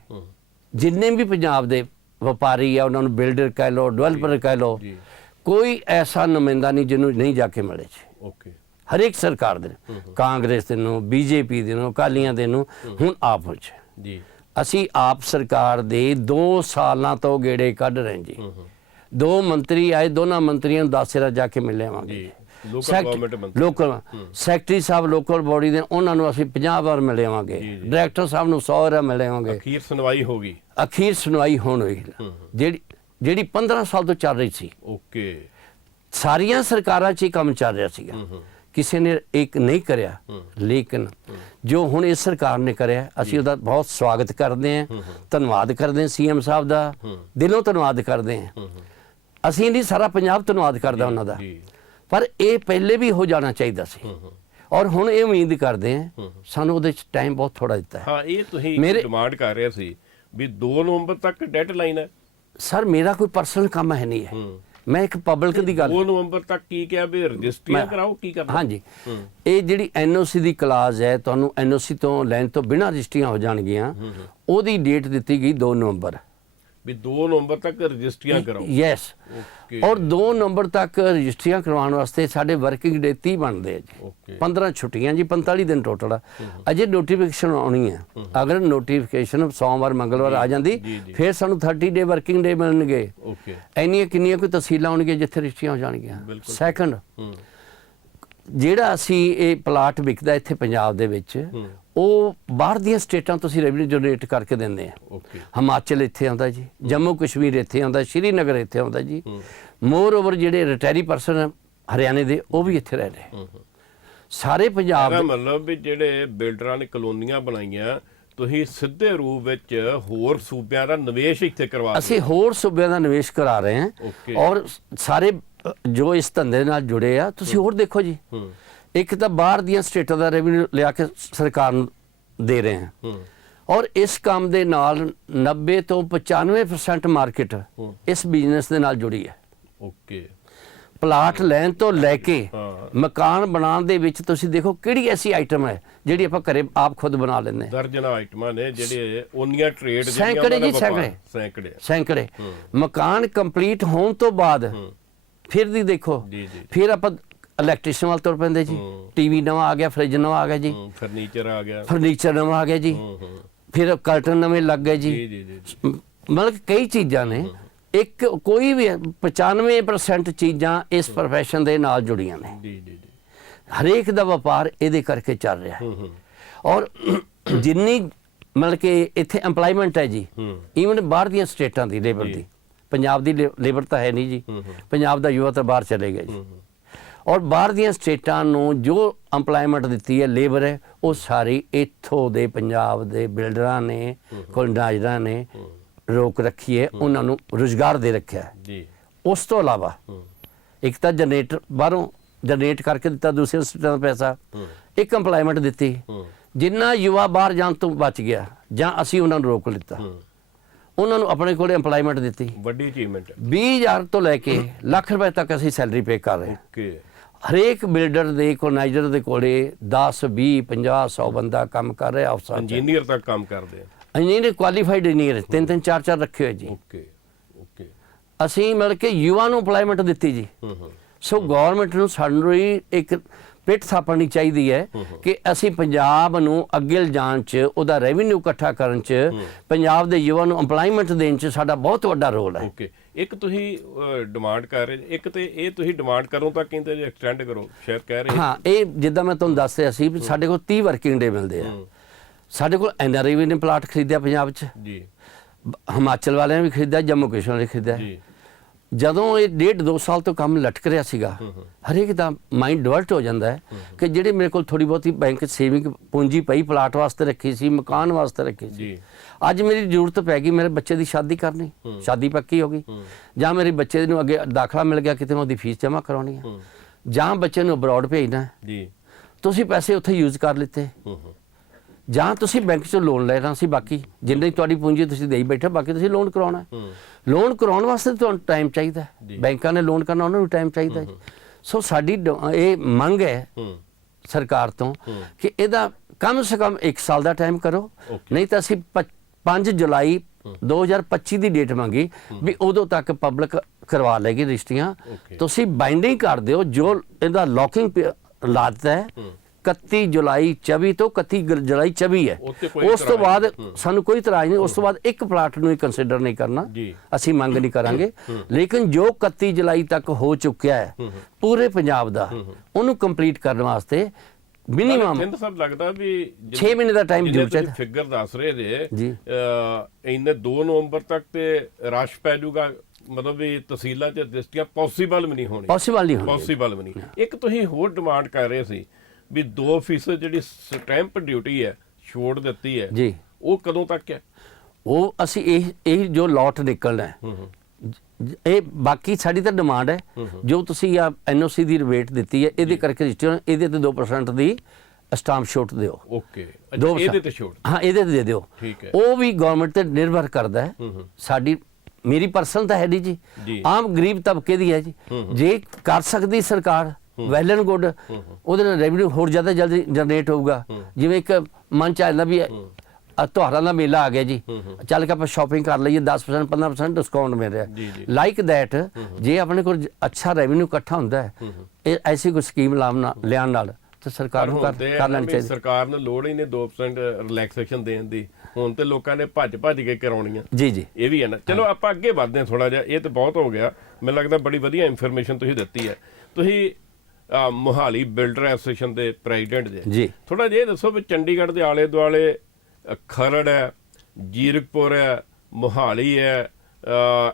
[SPEAKER 2] ਜਿੰਨੇ ਵੀ ਪੰਜਾਬ ਦੇ ਵਪਾਰੀ ਆ ਉਹਨਾਂ ਨੂੰ ਬਿਲਡਰ ਕਹਿ ਲਓ ਡਿਵੈਲਪਰ ਕਹਿ
[SPEAKER 1] ਜੀ।
[SPEAKER 2] ਕੋਈ ਐਸਾ ਨੁਮਾਇੰਦਾ ਨਹੀਂ ਜਿਹਨੂੰ ਨਹੀਂ ਜਾ ਕੇ ਮਿਲੇ ਜੀ।
[SPEAKER 1] ਓਕੇ
[SPEAKER 2] ਹਰੇਕ ਸਰਕਾਰ ਦੇ ਕਾਂਗਰਸ ਦੇ ਨੂੰ ਬੀਜੇਪੀ ਦੇ ਨੂੰ ਅਕਾਲੀਆਂ ਦੇ ਨੂੰ ਹੁਣ ਆਪ ਵਿੱਚ
[SPEAKER 1] ਜੀ।
[SPEAKER 2] ਅਸੀਂ ਆਪ ਸਰਕਾਰ ਦੇ 2 ਸਾਲਾਂ ਤੋਂ ਗੇੜੇ ਕੱਢ ਰਹੇ ਜੀ। ਦੋ ਮੰਤਰੀ ਆਏ ਦੋਨਾਂ ਮੰਤਰੀਆਂ ਨੂੰ 10 ਸਿਰਾ ਜਾ ਕੇ ਮਿਲੇ ਆਵਾਂਗੇ
[SPEAKER 1] ਜੀ ਲੋਕਲ ਗਵਰਨਮੈਂਟ
[SPEAKER 2] ਸੈਕਟਰੀ ਸਾਹਿਬ ਲੋਕਲ ਬੋਡੀ ਦੇ ਉਹਨਾਂ ਨੂੰ ਅਸੀਂ 50 ਵਾਰ ਮਿਲੇ ਆਵਾਂਗੇ। ਡਾਇਰੈਕਟਰ ਸਾਹਿਬ ਨੂੰ 100 ਵਾਰ ਮਿਲੇ ਆਵਾਂਗੇ
[SPEAKER 1] ਅਖੀਰ ਸੁਣਵਾਈ ਹੋ ਗਈ।
[SPEAKER 2] ਅਖੀਰ ਸੁਣਵਾਈ ਹੋਣ ਹੋਈ। ਜਿਹੜੀ ਜਿਹੜੀ 15 ਸਾਲ ਤੋਂ ਚੱਲ ਰਹੀ ਸੀ।
[SPEAKER 1] ਓਕੇ।
[SPEAKER 2] ਸਾਰੀਆਂ ਸਰਕਾਰਾਂ 'ਚ ਹੀ ਕੰਮ ਚੱਲ ਰਿਹਾ ਸੀਗਾ। ਕਿਸੇ ਨੇ ਇੱਕ ਨਹੀਂ ਕਰਿਆ ਲੇਕਿਨ ਜੋ ਹੁਣ ਇਸ ਸਰਕਾਰ ਨੇ ਕਰਿਆ ਅਸੀਂ ਉਹਦਾ ਬਹੁਤ ਸਵਾਗਤ ਕਰਦੇ ਹਾਂ ਧੰਨਵਾਦ ਕਰਦੇ ਹਾਂ ਸੀਐਮ ਸਾਹਿਬ ਦਾ ਦਿਲੋਂ ਧੰਨਵਾਦ ਕਰਦੇ ਹਾਂ। ਅਸੀਂ ਨਹੀਂ ਸਾਰਾ ਪੰਜਾਬ ਧੰਨਵਾਦ ਕਰਦਾ ਉਹਨਾਂ ਦਾ। ਪਰ ਇਹ ਪਹਿਲੇ ਵੀ ਹੋ ਜਾਣਾ ਚਾਹੀਦਾ ਸੀ। ਔਰ ਹੁਣ ਇਹ ਉਮੀਦ ਕਰਦੇ ਹਾਂ ਸਾਨੂੰ ਉਹਦੇ ਚ ਟਾਈਮ ਬਹੁਤ ਥੋੜਾ ਦਿੱਤਾ ਹੈ।
[SPEAKER 1] ਹਾਂ ਇਹ ਤੁਸੀਂ ਡਿਮਾਂਡ ਕਰ ਰਹੇ ਸੀ ਵੀ 2 ਨਵੰਬਰ ਤੱਕ ਡੈਡਲਾਈਨ ਹੈ।
[SPEAKER 2] ਸਰ ਮੇਰਾ ਕੋਈ ਪਰਸਨਲ ਕੰਮ ਹੈ ਨਹੀਂ ਹੂੰ। ਮੈਂ ਇੱਕ ਪਬਲਿਕ ਦੀ ਗੱਲ
[SPEAKER 1] 2 ਨਵੰਬਰ ਤੱਕ ਕੀ ਕਿਹਾ ਵੀ ਰਜਿਸਟਰੀਆਂ ਕਰਾਓ ਕੀ ਕਰਨਾ?
[SPEAKER 2] ਹਾਂਜੀ। ਇਹ ਜਿਹੜੀ ਐਨਓਸੀ ਦੀ ਕਲਾਜ਼ ਹੈ ਤੁਹਾਨੂੰ ਐਨਓਸੀ ਤੋਂ ਲੈਣ ਤੋਂ ਬਿਨਾਂ ਰਜਿਸਟਰੀਆਂ ਹੋ ਜਾਣਗੀਆਂ। ਉਹਦੀ ਡੇਟ ਦਿੱਤੀ ਗਈ 2 ਨਵੰਬਰ।
[SPEAKER 1] ਵੀ 2 ਨਵੰਬਰ ਤੱਕ ਰਜਿਸਟਰੀਆਂ ਕਰਾਓ।
[SPEAKER 2] ਯੈਸ
[SPEAKER 1] ਓਕੇ
[SPEAKER 2] ਔਰ 2 ਨਵੰਬਰ ਤੱਕ ਰਜਿਸਟਰੀਆਂ ਕਰਵਾਉਣ ਵਾਸਤੇ ਸਾਡੇ ਵਰਕਿੰਗ ਡੇ 30 ਬਣਦੇ ਆ ਜੀ।
[SPEAKER 1] ਓਕੇ
[SPEAKER 2] 15 ਛੁੱਟੀਆਂ ਜੀ 45 ਦਿਨ ਟੋਟਲ ਅਜੇ ਨੋਟੀਫਿਕੇਸ਼ਨ ਆਉਣੀ ਹੈ ਅਗਰ ਨੋਟੀਫਿਕੇਸ਼ਨ ਸੋਮਵਾਰ ਮੰਗਲਵਾਰ ਆ ਜਾਂਦੀ। ਫਿਰ ਸਾਨੂੰ 30 ਡੇ ਵਰਕਿੰਗ ਡੇ ਮਿਲਣਗੇ।
[SPEAKER 1] ਓਕੇ
[SPEAKER 2] ਇੰਨੀਆਂ ਕਿੰਨੀਆਂ ਕੋਈ ਤਹਿਸੀਲਾਂ ਹੋਣਗੀਆਂ ਜਿੱਥੇ ਰਜਿਸਟਰੀਆਂ ਹੋ ਜਾਣਗੀਆਂ। ਸੈਕੰਡ
[SPEAKER 1] ਹੂੰ।
[SPEAKER 2] ਜਿਹੜਾ ਅਸੀਂ ਇਹ ਪਲਾਟ ਵਿਕਦਾ ਇੱਥੇ ਪੰਜਾਬ ਦੇ ਵਿੱਚ ਉਹ ਬਾਹਰ ਦੀਆਂ ਸਟੇਟਾਂ ਤੋਂ ਅਸੀਂ ਰੈਵਨਿਊ ਜਨਰੇਟ ਕਰਕੇ ਦਿੰਦੇ ਆ ਹਿਮਾਚਲ ਇੱਥੇ ਆਉਂਦਾ ਜੀ ਜੰਮੂ ਕਸ਼ਮੀਰ ਇੱਥੇ ਆਉਂਦਾ ਸ਼੍ਰੀਨਗਰ ਇੱਥੇ ਆਉਂਦਾ ਜੀ। ਮੋਰ ਓਵਰ ਜਿਹੜੇ ਰਿਟਾਇਰੀ ਪਰਸਨ ਹਰਿਆਣੇ ਦੇ ਉਹ ਵੀ ਇੱਥੇ ਰਹਿ ਰਹੇ। ਸਾਰੇ ਪੰਜਾਬ
[SPEAKER 1] ਇਹਦਾ ਮਤਲਬ ਵੀ ਜਿਹੜੇ ਬਿਲਡਰਾਂ ਨੇ ਕਲੋਨੀਆਂ ਬਣਾਈਆਂ ਤੁਸੀਂ ਸਿੱਧੇ ਰੂਪ ਵਿੱਚ ਹੋਰ ਸੂਬਿਆਂ ਦਾ ਨਿਵੇਸ਼ ਇੱਥੇ ਕਰਵਾ
[SPEAKER 2] ਅਸੀਂ ਹੋਰ ਸੂਬਿਆਂ ਦਾ ਨਿਵੇਸ਼ ਕਰਾ ਰਹੇ ਹਾਂ. ਔਰ ਸਾਰੇ ਜੋ ਇਸ ਧੰਦੇ ਨਾਲ ਜੁੜੇ ਆ ਤੁਸੀਂ ਹੋਰ ਦੇਖੋ ਜੀ।
[SPEAKER 1] ਹੂੰ।
[SPEAKER 2] ਇੱਕ ਤਾਂ ਬਾਹਰ ਦੀਆਂ ਸਟੇਟਾਂ ਦਾ ਰੈਵਨਿਊ ਲਿਆ ਕੇ ਸਰਕਾਰ ਨੂੰ ਦੇ ਰਹੇ ਹਾਂ।
[SPEAKER 1] ਹੂੰ।
[SPEAKER 2] ਔਰ ਇਸ ਕੰਮ ਦੇ ਨਾਲ 90 ਤੋਂ 95% ਮਾਰਕੀਟ
[SPEAKER 1] ਹੂੰ।
[SPEAKER 2] ਇਸ ਬਿਜ਼ਨਸ ਦੇ ਨਾਲ ਜੁੜੀ ਹੈ।
[SPEAKER 1] ਓਕੇ
[SPEAKER 2] ਪਲਾਟ ਲੈਣ ਤੋਂ ਲੈ ਕੇ। ਮਕਾਨ ਬਣਾਉਣ ਦੇ ਵਿੱਚ ਤੁਸੀਂ ਦੇਖੋ ਕਿਹੜੀ ਐਸੀ ਆਈਟਮ ਹੈ ਜਿਹੜੀ ਆਪਾਂ ਘਰੇ ਆਪ ਖੁਦ ਬਣਾ ਲੈਂਦੇ ਹਾਂ।
[SPEAKER 1] ਦਰਜਨਾਂ ਆਈਟਮਾਂ ਨੇ ਜਿਹੜੇ ਉਹਨੀਆਂ ਟ੍ਰੇਡ
[SPEAKER 2] ਸੈਂਕੜੇ ਜੀ, ਸੈਂਕੜੇ।
[SPEAKER 1] ਸੈਂਕੜੇ।
[SPEAKER 2] ਸੈਂਕੜੇ। ਮਕਾਨ ਕੰਪਲੀਟ ਹੋਣ ਤੋਂ ਬਾਅਦ ਫਿਰ ਦੀ ਦੇਖੋ। ਫਿਰ ਆਪਾਂ ਇਲੈਕਟ੍ਰੀਸ਼ੀਅਨ ਵੱਲ ਤੁਰ ਪੈਂਦੇ ਜੀ। ਟੀਵੀ ਨਵਾਂ ਆ ਗਿਆ ਫ੍ਰਿਜ ਨਵਾਂ ਆ ਗਿਆ ਜੀ।
[SPEAKER 1] ਫਰਨੀਚਰ ਆ ਗਿਆ।
[SPEAKER 2] ਫਰਨੀਚਰ ਨਵਾਂ ਆ ਗਿਆ ਜੀ। ਫਿਰ ਕਰਟਨ ਨਵੇਂ ਲੱਗ ਗਏ
[SPEAKER 1] ਜੀ।
[SPEAKER 2] ਮਤਲਬ ਕਈ ਚੀਜ਼ਾਂ ਨੇ ਇੱਕ ਕੋਈ ਵੀ 95% ਚੀਜ਼ਾਂ ਇਸ profession ਦੇ ਨਾਲ ਜੁੜੀਆਂ ਨੇ।
[SPEAKER 1] ਜੀ ਜੀ ਜੀ।
[SPEAKER 2] ਹਰੇਕ ਦਾ ਵਪਾਰ ਇਹਦੇ ਕਰਕੇ ਚੱਲ ਰਿਹਾ ਹੈ। ਔਰ ਜਿੰਨੀ ਮਤਲਬ ਕਿ ਇੱਥੇ EMPLOYMENT ਹੈ ਜੀ ਈਵਨ ਬਾਹਰ ਦੀਆਂ ਸਟੇਟਾਂ ਦੀ ਲੇਬਰ ਦੀ। ਪੰਜਾਬ ਦੀ ਲੇਬਰ ਤਾਂ ਹੈ ਨਹੀਂ ਜੀ। ਪੰਜਾਬ ਦਾ ਯੁਵਾ ਤਾਂ ਬਾਹਰ ਚਲੇ ਗਿਆ ਜੀ। ਔਰ ਬਾਹਰ ਦੀਆਂ ਸਟੇਟਾਂ ਨੂੰ ਜੋ EMPLOYMENT ਦਿੱਤੀ ਹੈ ਲੇਬਰ ਹੈ ਉਹ ਸਾਰੀ ਇੱਥੋਂ ਦੇ ਪੰਜਾਬ ਦੇ ਬਿਲਡਰਾਂ ਨੇ ਕੋਲਡਾਜਰਾਂ ਨੇ ਰੋਕ ਰੱਖੀ ਹੈ ਉਹਨਾਂ ਨੂੰ ਰੁਜ਼ਗਾਰ ਦੇ ਰੱਖਿਆ ਹੈ।
[SPEAKER 1] ਜੀ।
[SPEAKER 2] ਉਸ ਤੋਂ ਇਲਾਵਾ ਇੱਕ ਤਾਂ ਜਨਰੇਟਰ ਬਾਹਰੋਂ ਜਨਰੇਟ ਕਰਕੇ ਦਿੱਤਾ ਦੂਸਰੇ ਸਟੇਟਾਂ ਦਾ ਪੈਸਾ। ਇੱਕ EMPLOYMENT ਦਿੱਤੀ। ਜਿੰਨਾ ਯੁਵਾ ਬਾਹਰ ਜਾਣ ਤੋਂ ਬਚ ਗਿਆ ਜਾਂ ਅਸੀਂ ਉਹਨਾਂ ਨੂੰ ਰੋਕ ਲਿੱਤਾ। ਉਹਨਾਂ ਨੂੰ ਆਪਣੇ ਕੋਲੇ EMPLOYMENਟ ਦਿੱਤੀ।
[SPEAKER 1] ਵੱਡੀ ਅਚੀਵਮੈਂਟ ਹੈ।
[SPEAKER 2] 20000 ਤੋਂ ਲੈ ਕੇ ਲੱਖ ਰੁਪਏ ਤੱਕ ਅਸੀਂ ਸੈਲਰੀ ਪੇ ਕਰ ਰਹੇ ਹਾਂ।
[SPEAKER 1] ਓਕੇ
[SPEAKER 2] ਹਰੇਕ ਬਿਲਡਰ ਦੇ ਕੋਨਾਈਜ਼ਰ ਦੇ ਕੋਲੇ 10 20 50 100 ਬੰਦਾ ਕੰਮ ਕਰ ਰਿਹਾ ਅਫਸਰ।
[SPEAKER 1] ਇੰਜੀਨੀਅਰ ਤੱਕ ਕੰਮ ਕਰਦੇ ਆ।
[SPEAKER 2] ਇੰਜੀਨੀਅਰ ਕੁਆਲੀਫਾਈਡ ਇੰਜੀਨੀਅਰ ਤਿੰਨ ਤਿੰਨ ਚਾਰ ਚਾਰ ਰੱਖੇ ਹੋਏ ਜੀ।
[SPEAKER 1] Okay okay.
[SPEAKER 2] ਅਸੀਂ ਮਿਲ ਕੇ ਯੁਵਾ ਨੂੰ EMPLOYMENT ਦਿੱਤੀ ਜੀ।
[SPEAKER 1] ਹੂੰ ਹੂੰ।
[SPEAKER 2] ਸੋ ਗਵਰਨਮੈਂਟ ਨੂੰ ਸਾਨੂੰ ਇੱਕ ਪਿੱਠ ਥਾਪਣੀ ਚਾਹੀਦੀ ਹੈ ਕਿ ਅਸੀਂ ਪੰਜਾਬ ਨੂੰ ਅੱਗੇ ਲਿਜਾਣ ਚ ਉਹਦਾ ਰੈਵਨਿਊ ਇਕੱਠਾ ਕਰਨ ਚ ਪੰਜਾਬ ਦੇ ਯੁਵਾ ਨੂੰ EMPLOYMENT ਦੇਣ ਚ ਸਾਡਾ ਬਹੁਤ ਵੱਡਾ ਰੋਲ ਹੈ।
[SPEAKER 1] ਓਕੇ। ਇੱਕ ਤੁਸੀਂ ਡਿਮਾਂਡ ਕਰ ਰਹੇ ਇੱਕ ਤੇ ਇਹ ਤੁਸੀਂ ਡਿਮਾਂਡ ਕਰੋ ਤਾਂ ਕਹਿੰਦੇ ਜੀ ਐਕਸਟੈਂਡ ਕਰੋ। ਸ਼ਾਇਦ ਕਹਿ ਰਹੇ
[SPEAKER 2] ਹਾਂ। ਇਹ ਜਿੱਦਾਂ ਮੈਂ ਤੁਹਾਨੂੰ ਦੱਸ ਰਿਹਾ ਸੀ ਸਾਡੇ ਕੋਲ 30 ਵਰਕਿੰਗ ਡੇ ਮਿਲਦੇ ਆ। ਸਾਡੇ ਕੋਲ ਐਨਆਰਆਈ ਵੀ ਨੇ ਪਲਾਟ ਖਰੀਦਿਆ ਪੰਜਾਬ 'ਚ।
[SPEAKER 1] ਜੀ।
[SPEAKER 2] ਹਿਮਾਚਲ ਵਾਲਿਆਂ ਨੇ ਵੀ ਖਰੀਦਿਆ ਜੰਮੂ ਕਸ਼ਮੀਰ ਨੇ ਖਰੀਦਿਆ।
[SPEAKER 1] ਜੀ।
[SPEAKER 2] ਜਦੋਂ ਇਹ ਡੇਢ ਦੋ ਸਾਲ ਤੋਂ ਕੰਮ ਲਟਕ ਰਿਹਾ ਸੀਗਾ ਹਰੇਕ ਦਾ ਮਾਈਂਡ ਡਿਵਰਟ ਹੋ ਜਾਂਦਾ ਹੈ ਕਿ ਜਿਹੜੇ ਮੇਰੇ ਕੋਲ ਥੋੜੀ ਬਹੁਤੀ ਬੈਂਕ ਸੇਵਿੰਗ ਪੂੰਜੀ ਪਈ ਪਲਾਟ ਵਾਸਤੇ ਰੱਖੀ ਸੀ ਮਕਾਨ ਵਾਸਤੇ ਰੱਖੀ ਸੀ। ਅੱਜ ਮੇਰੀ ਜ਼ਰੂਰਤ ਪੈ ਗਈ ਮੇਰੇ ਬੱਚੇ ਦੀ ਸ਼ਾਦੀ ਕਰਨੀ। ਸ਼ਾਦੀ ਪੱਕੀ ਹੋ ਗਈ। ਜਾਂ ਮੇਰੇ ਬੱਚੇ ਨੂੰ ਅੱਗੇ ਦਾਖਲਾ ਮਿਲ ਗਿਆ ਕਿਤੇ ਮੈਂ ਉਹਦੀ ਫੀਸ ਜਮ੍ਹਾਂ ਕਰਾਉਣੀ ਹੈ। ਜਾਂ ਬੱਚੇ ਨੂੰ ਅਬਰੋਡ ਭੇਜਣਾ ਹੈ।
[SPEAKER 1] ਜੀ।
[SPEAKER 2] ਤੁਸੀਂ ਪੈਸੇ ਉੱਥੇ ਯੂਜ਼ ਕਰ ਲਿੱਤੇ। ਜਾਂ ਤੁਸੀਂ ਬੈਂਕ ਚੋਂ ਲੋਨ ਲੈਣਾ ਸੀ ਬਾਕੀ ਜਿੰਨੀ ਤੁਹਾਡੀ ਪੂੰਜੀ ਤੁਸੀਂ ਦੇਈ ਬੈਠੇ ਬਾਕੀ ਤੁਸੀਂ ਲੋਨ ਕਰਾਉਣਾ ਲੋਨ ਕਰਾਉਣ ਵਾਸਤੇ ਤੁਹਾਨੂੰ ਟਾਈਮ ਚਾਹੀਦਾ। ਬੈਂਕਾਂ ਨੇ ਲੋਨ ਕਰਨਾ ਉਹਨਾਂ ਨੂੰ ਟਾਈਮ ਚਾਹੀਦਾ। ਸੋ ਸਾਡੀ ਇਹ ਮੰਗ ਹੈ ਸਰਕਾਰ ਤੋਂ। ਕਿ ਇਹਦਾ ਕਮ ਸੇ ਕਮ 1 ਸਾਲ ਦਾ ਟਾਈਮ ਕਰੋ. ਨਹੀਂ ਤਾਂ ਅਸੀਂ 5 ਜੁਲਾਈ 2025 ਦੀ ਡੇਟ ਮੰਗੀ ਵੀ ਉਦੋਂ ਤੱਕ ਪਬਲਿਕ ਕਰਵਾ ਲੇਗੀ
[SPEAKER 1] Okay.
[SPEAKER 2] ਤੁਸੀਂ ਬਾਈਂਡਿੰਗ ਕਰ ਦਿਓ ਜੋ ਇਹਦਾ ਲੌਕਿੰਗ ਲਾਤਾ ਹੈ 31 ਜੁਲਾਈ 24 ਤੋਂ 31 ਗ- ਜੁਲਾਈ 24 ਹੈ।
[SPEAKER 1] ਤੇ
[SPEAKER 2] ਉਸ ਤੋਂ ਬਾਅਦ ਸਾਨੂੰ ਕੋਈ ਇਤਰਾਜ਼ ਨਹੀਂ ਉਸ ਤੋਂ ਬਾਅਦ ਇੱਕ ਪਲਾਟ ਨੂੰ ਹੀ ਕੰਸੀਡਰ ਨਹੀਂ ਕਰਨਾ। ਅਸੀਂ ਮੰਗ ਨਹੀਂ ਕਰਾਂਗੇ। ਲੇਕਿਨ ਜੋ 31 ਜੁਲਾਈ ਤੱਕ ਹੋ ਚੁੱਕਿਆ ਹੈ ਪੂਰੇ ਪੰਜਾਬ ਦਾ ਉਹਨੂੰ ਕੰਪਲੀਟ ਕਰਨ ਵਾਸਤੇ ਮਿਨੀਮਮ
[SPEAKER 1] ਕਹਿੰਦਾ ਸਭ ਲੱਗਦਾ ਵੀ
[SPEAKER 2] 6 ਮਹੀਨੇ ਦਾ ਟਾਈਮ ਜ਼ਰੂਰ ਚਾਹੀਦਾ।
[SPEAKER 1] ਫਿਗਰ ਦੱਸ ਰਹੇ। ਅਹ, ਇੰਨੇ 2 ਨਵੰਬਰ ਤੱਕ ਤੇ ਰਸ਼ ਪੈ ਜਾਊਗਾ ਮਤਲਬ ਵੀ ਤਹਿਸੀਲਾਂ ਚ ਰਜਿਸਟਰੀਆਂ ਪੋਸੀਬਲ ਵੀ ਨਹੀਂ ਹੋਣੀ।
[SPEAKER 2] ਪੋਸੀਬਲ ਨਹੀਂ ਹੋਣਾ।
[SPEAKER 1] ਪੋਸੀਬਲ ਵੀ ਨਹੀਂ। ਇੱਕ ਤੁਸੀਂ ਹੋਰ ਡਿਮਾਂਡ ਕਰ ਰਹੇ ਸੀ ਵੀ 2% ਜਿਹੜੀ ਸਟੈਂਪ ਡਿਊਟੀ ਹੈ ਛੋੜ ਦਿੱਤੀ ਹੈ
[SPEAKER 2] ਜੀ।
[SPEAKER 1] ਉਹ ਕਦੋਂ ਤੱਕ ਹੈ?
[SPEAKER 2] ਉਹ ਅਸੀਂ ਇਹ ਇਹ ਜੋ ਲਾਟ ਨਿਕਲਣਾ ਹੈ ਇਹ ਬਾਕੀ ਸਾਡੀ ਤਾਂ ਡਿਮਾਂਡ ਹੈ ਜੋ ਤੁਸੀਂ ਆ ਐਨਓਸੀ ਦੀ ਰਿਬੇਟ ਦਿੱਤੀ ਹੈ ਇਹਦੇ ਕਰਕੇ ਰਜਿਸਟਰ ਇਹਦੇ ਤੇ 2% ਦੀ ਸਟਾਂਪ ਛੋਟ ਦਿਓ।
[SPEAKER 1] ਓਕੇ। ਇਹਦੇ। ਤੇ ਛੋੜ
[SPEAKER 2] ਹਾਂ ਇਹਦੇ ਤੇ ਦੇ ਦਿਓ।
[SPEAKER 1] ਠੀਕ ਹੈ।
[SPEAKER 2] ਉਹ ਵੀ ਗਵਰਨਮੈਂਟ ਤੇ ਨਿਰਭਰ ਕਰਦਾ ਹੈ। ਸਾਡੀ ਮੇਰੀ ਪਰਸਨਲ ਤਾਂ ਹੈ ਨਹੀਂ ਜੀ। ਆਮ ਗਰੀਬ ਤਬਕੇ ਦੀ ਹੈ ਜੀ। ਜੇ ਕਰ ਸਕਦੀ ਸਰਕਾਰ ਵੈਲ ਐਂਡ ਗੁੱਡ ਉਹਦੇ ਨਾਲ ਰੈਵਨਿਊ ਹੋਰ ਜ਼ਿਆਦਾ ਜਲਦੀ ਜਨਰੇਟ ਹੋਊਗਾ। ਜਿਵੇਂ ਇੱਕ ਮਨ ਚ ਆਉਂਦਾ ਵੀ ਆ ਤਿਉਹਾਰਾਂ ਦਾ ਮੇਲਾ ਆ ਗਿਆ ਜੀ। ਚੱਲ ਕੇ ਆਪਾਂ ਸ਼ਾਪਿੰਗ ਕਰ ਲਈਏ 10% 15% ਡਿਸਕਾਊਂਟ ਮਿਲ ਰਿਹਾ। ਲਾਈਕ ਦੈਟ ਜੇ ਆਪਣੇ ਕੋਲ ਅੱਛਾ ਰੈਵਨਿਊ ਇਕੱਠਾ ਹੁੰਦਾ ਹੈ ਇਹ ਐਸੀ ਕੋਈ ਸਕੀਮ ਲਾਉਣ ਲਿਆਉਣ ਨਾਲ ਤਾਂ ਸਰਕਾਰ ਨੂੰ ਕਰ
[SPEAKER 1] ਨਾ
[SPEAKER 2] ਲੈਣੀ ਚਾਹੀਦੀ।
[SPEAKER 1] ਸਰਕਾਰ ਨੂੰ ਲੋੜ ਹੀ ਨਹੀਂ 2% ਰਿਲੈਕਸੇਸ਼ਨ ਦੇਣ ਦੀ। ਹੁਣ ਤੇ ਲੋਕਾਂ ਨੇ ਭੱਜ ਭੱਜ ਕੇ ਕਰਾਉਣੀਆਂ।
[SPEAKER 2] ਜੀ ਜੀ।
[SPEAKER 1] ਇਹ ਵੀ ਹੈ ਨਾ। ਚਲੋ ਆਪਾਂ ਅੱਗੇ ਵਧਦੇ ਹਾਂ ਥੋੜਾ ਜਿਹਾ। ਇਹ ਤਾਂ ਬਹੁਤ ਹੋ ਗਿਆ। ਮੈਨੂੰ ਲੱਗਦਾ ਬੜੀ ਵਧੀਆ ਇਨਫੋਰਮੇਸ਼ਨ ਤੁਸੀਂ ਦਿੱਤੀ ਹੈ। ਤੁਸੀਂ ਮੋਹਾਲੀ ਬਿਲਡਰ ਐਸੋਸੀਏਸ਼ਨ ਦੇ ਪ੍ਰੈਜ਼ੀਡੈਂਟ ਜੀ।
[SPEAKER 2] ਜੀ।
[SPEAKER 1] ਥੋੜਾ ਜਿਹਾ ਦੱਸੋ ਵੀ ਚੰਡੀਗੜ੍ਹ ਦੇ ਆਲੇ ਦੁਆਲੇ ਖਰੜ ਹੈ ਜੀਰਕਪੁਰ ਹੈ ਮੋਹਾਲੀ ਹੈ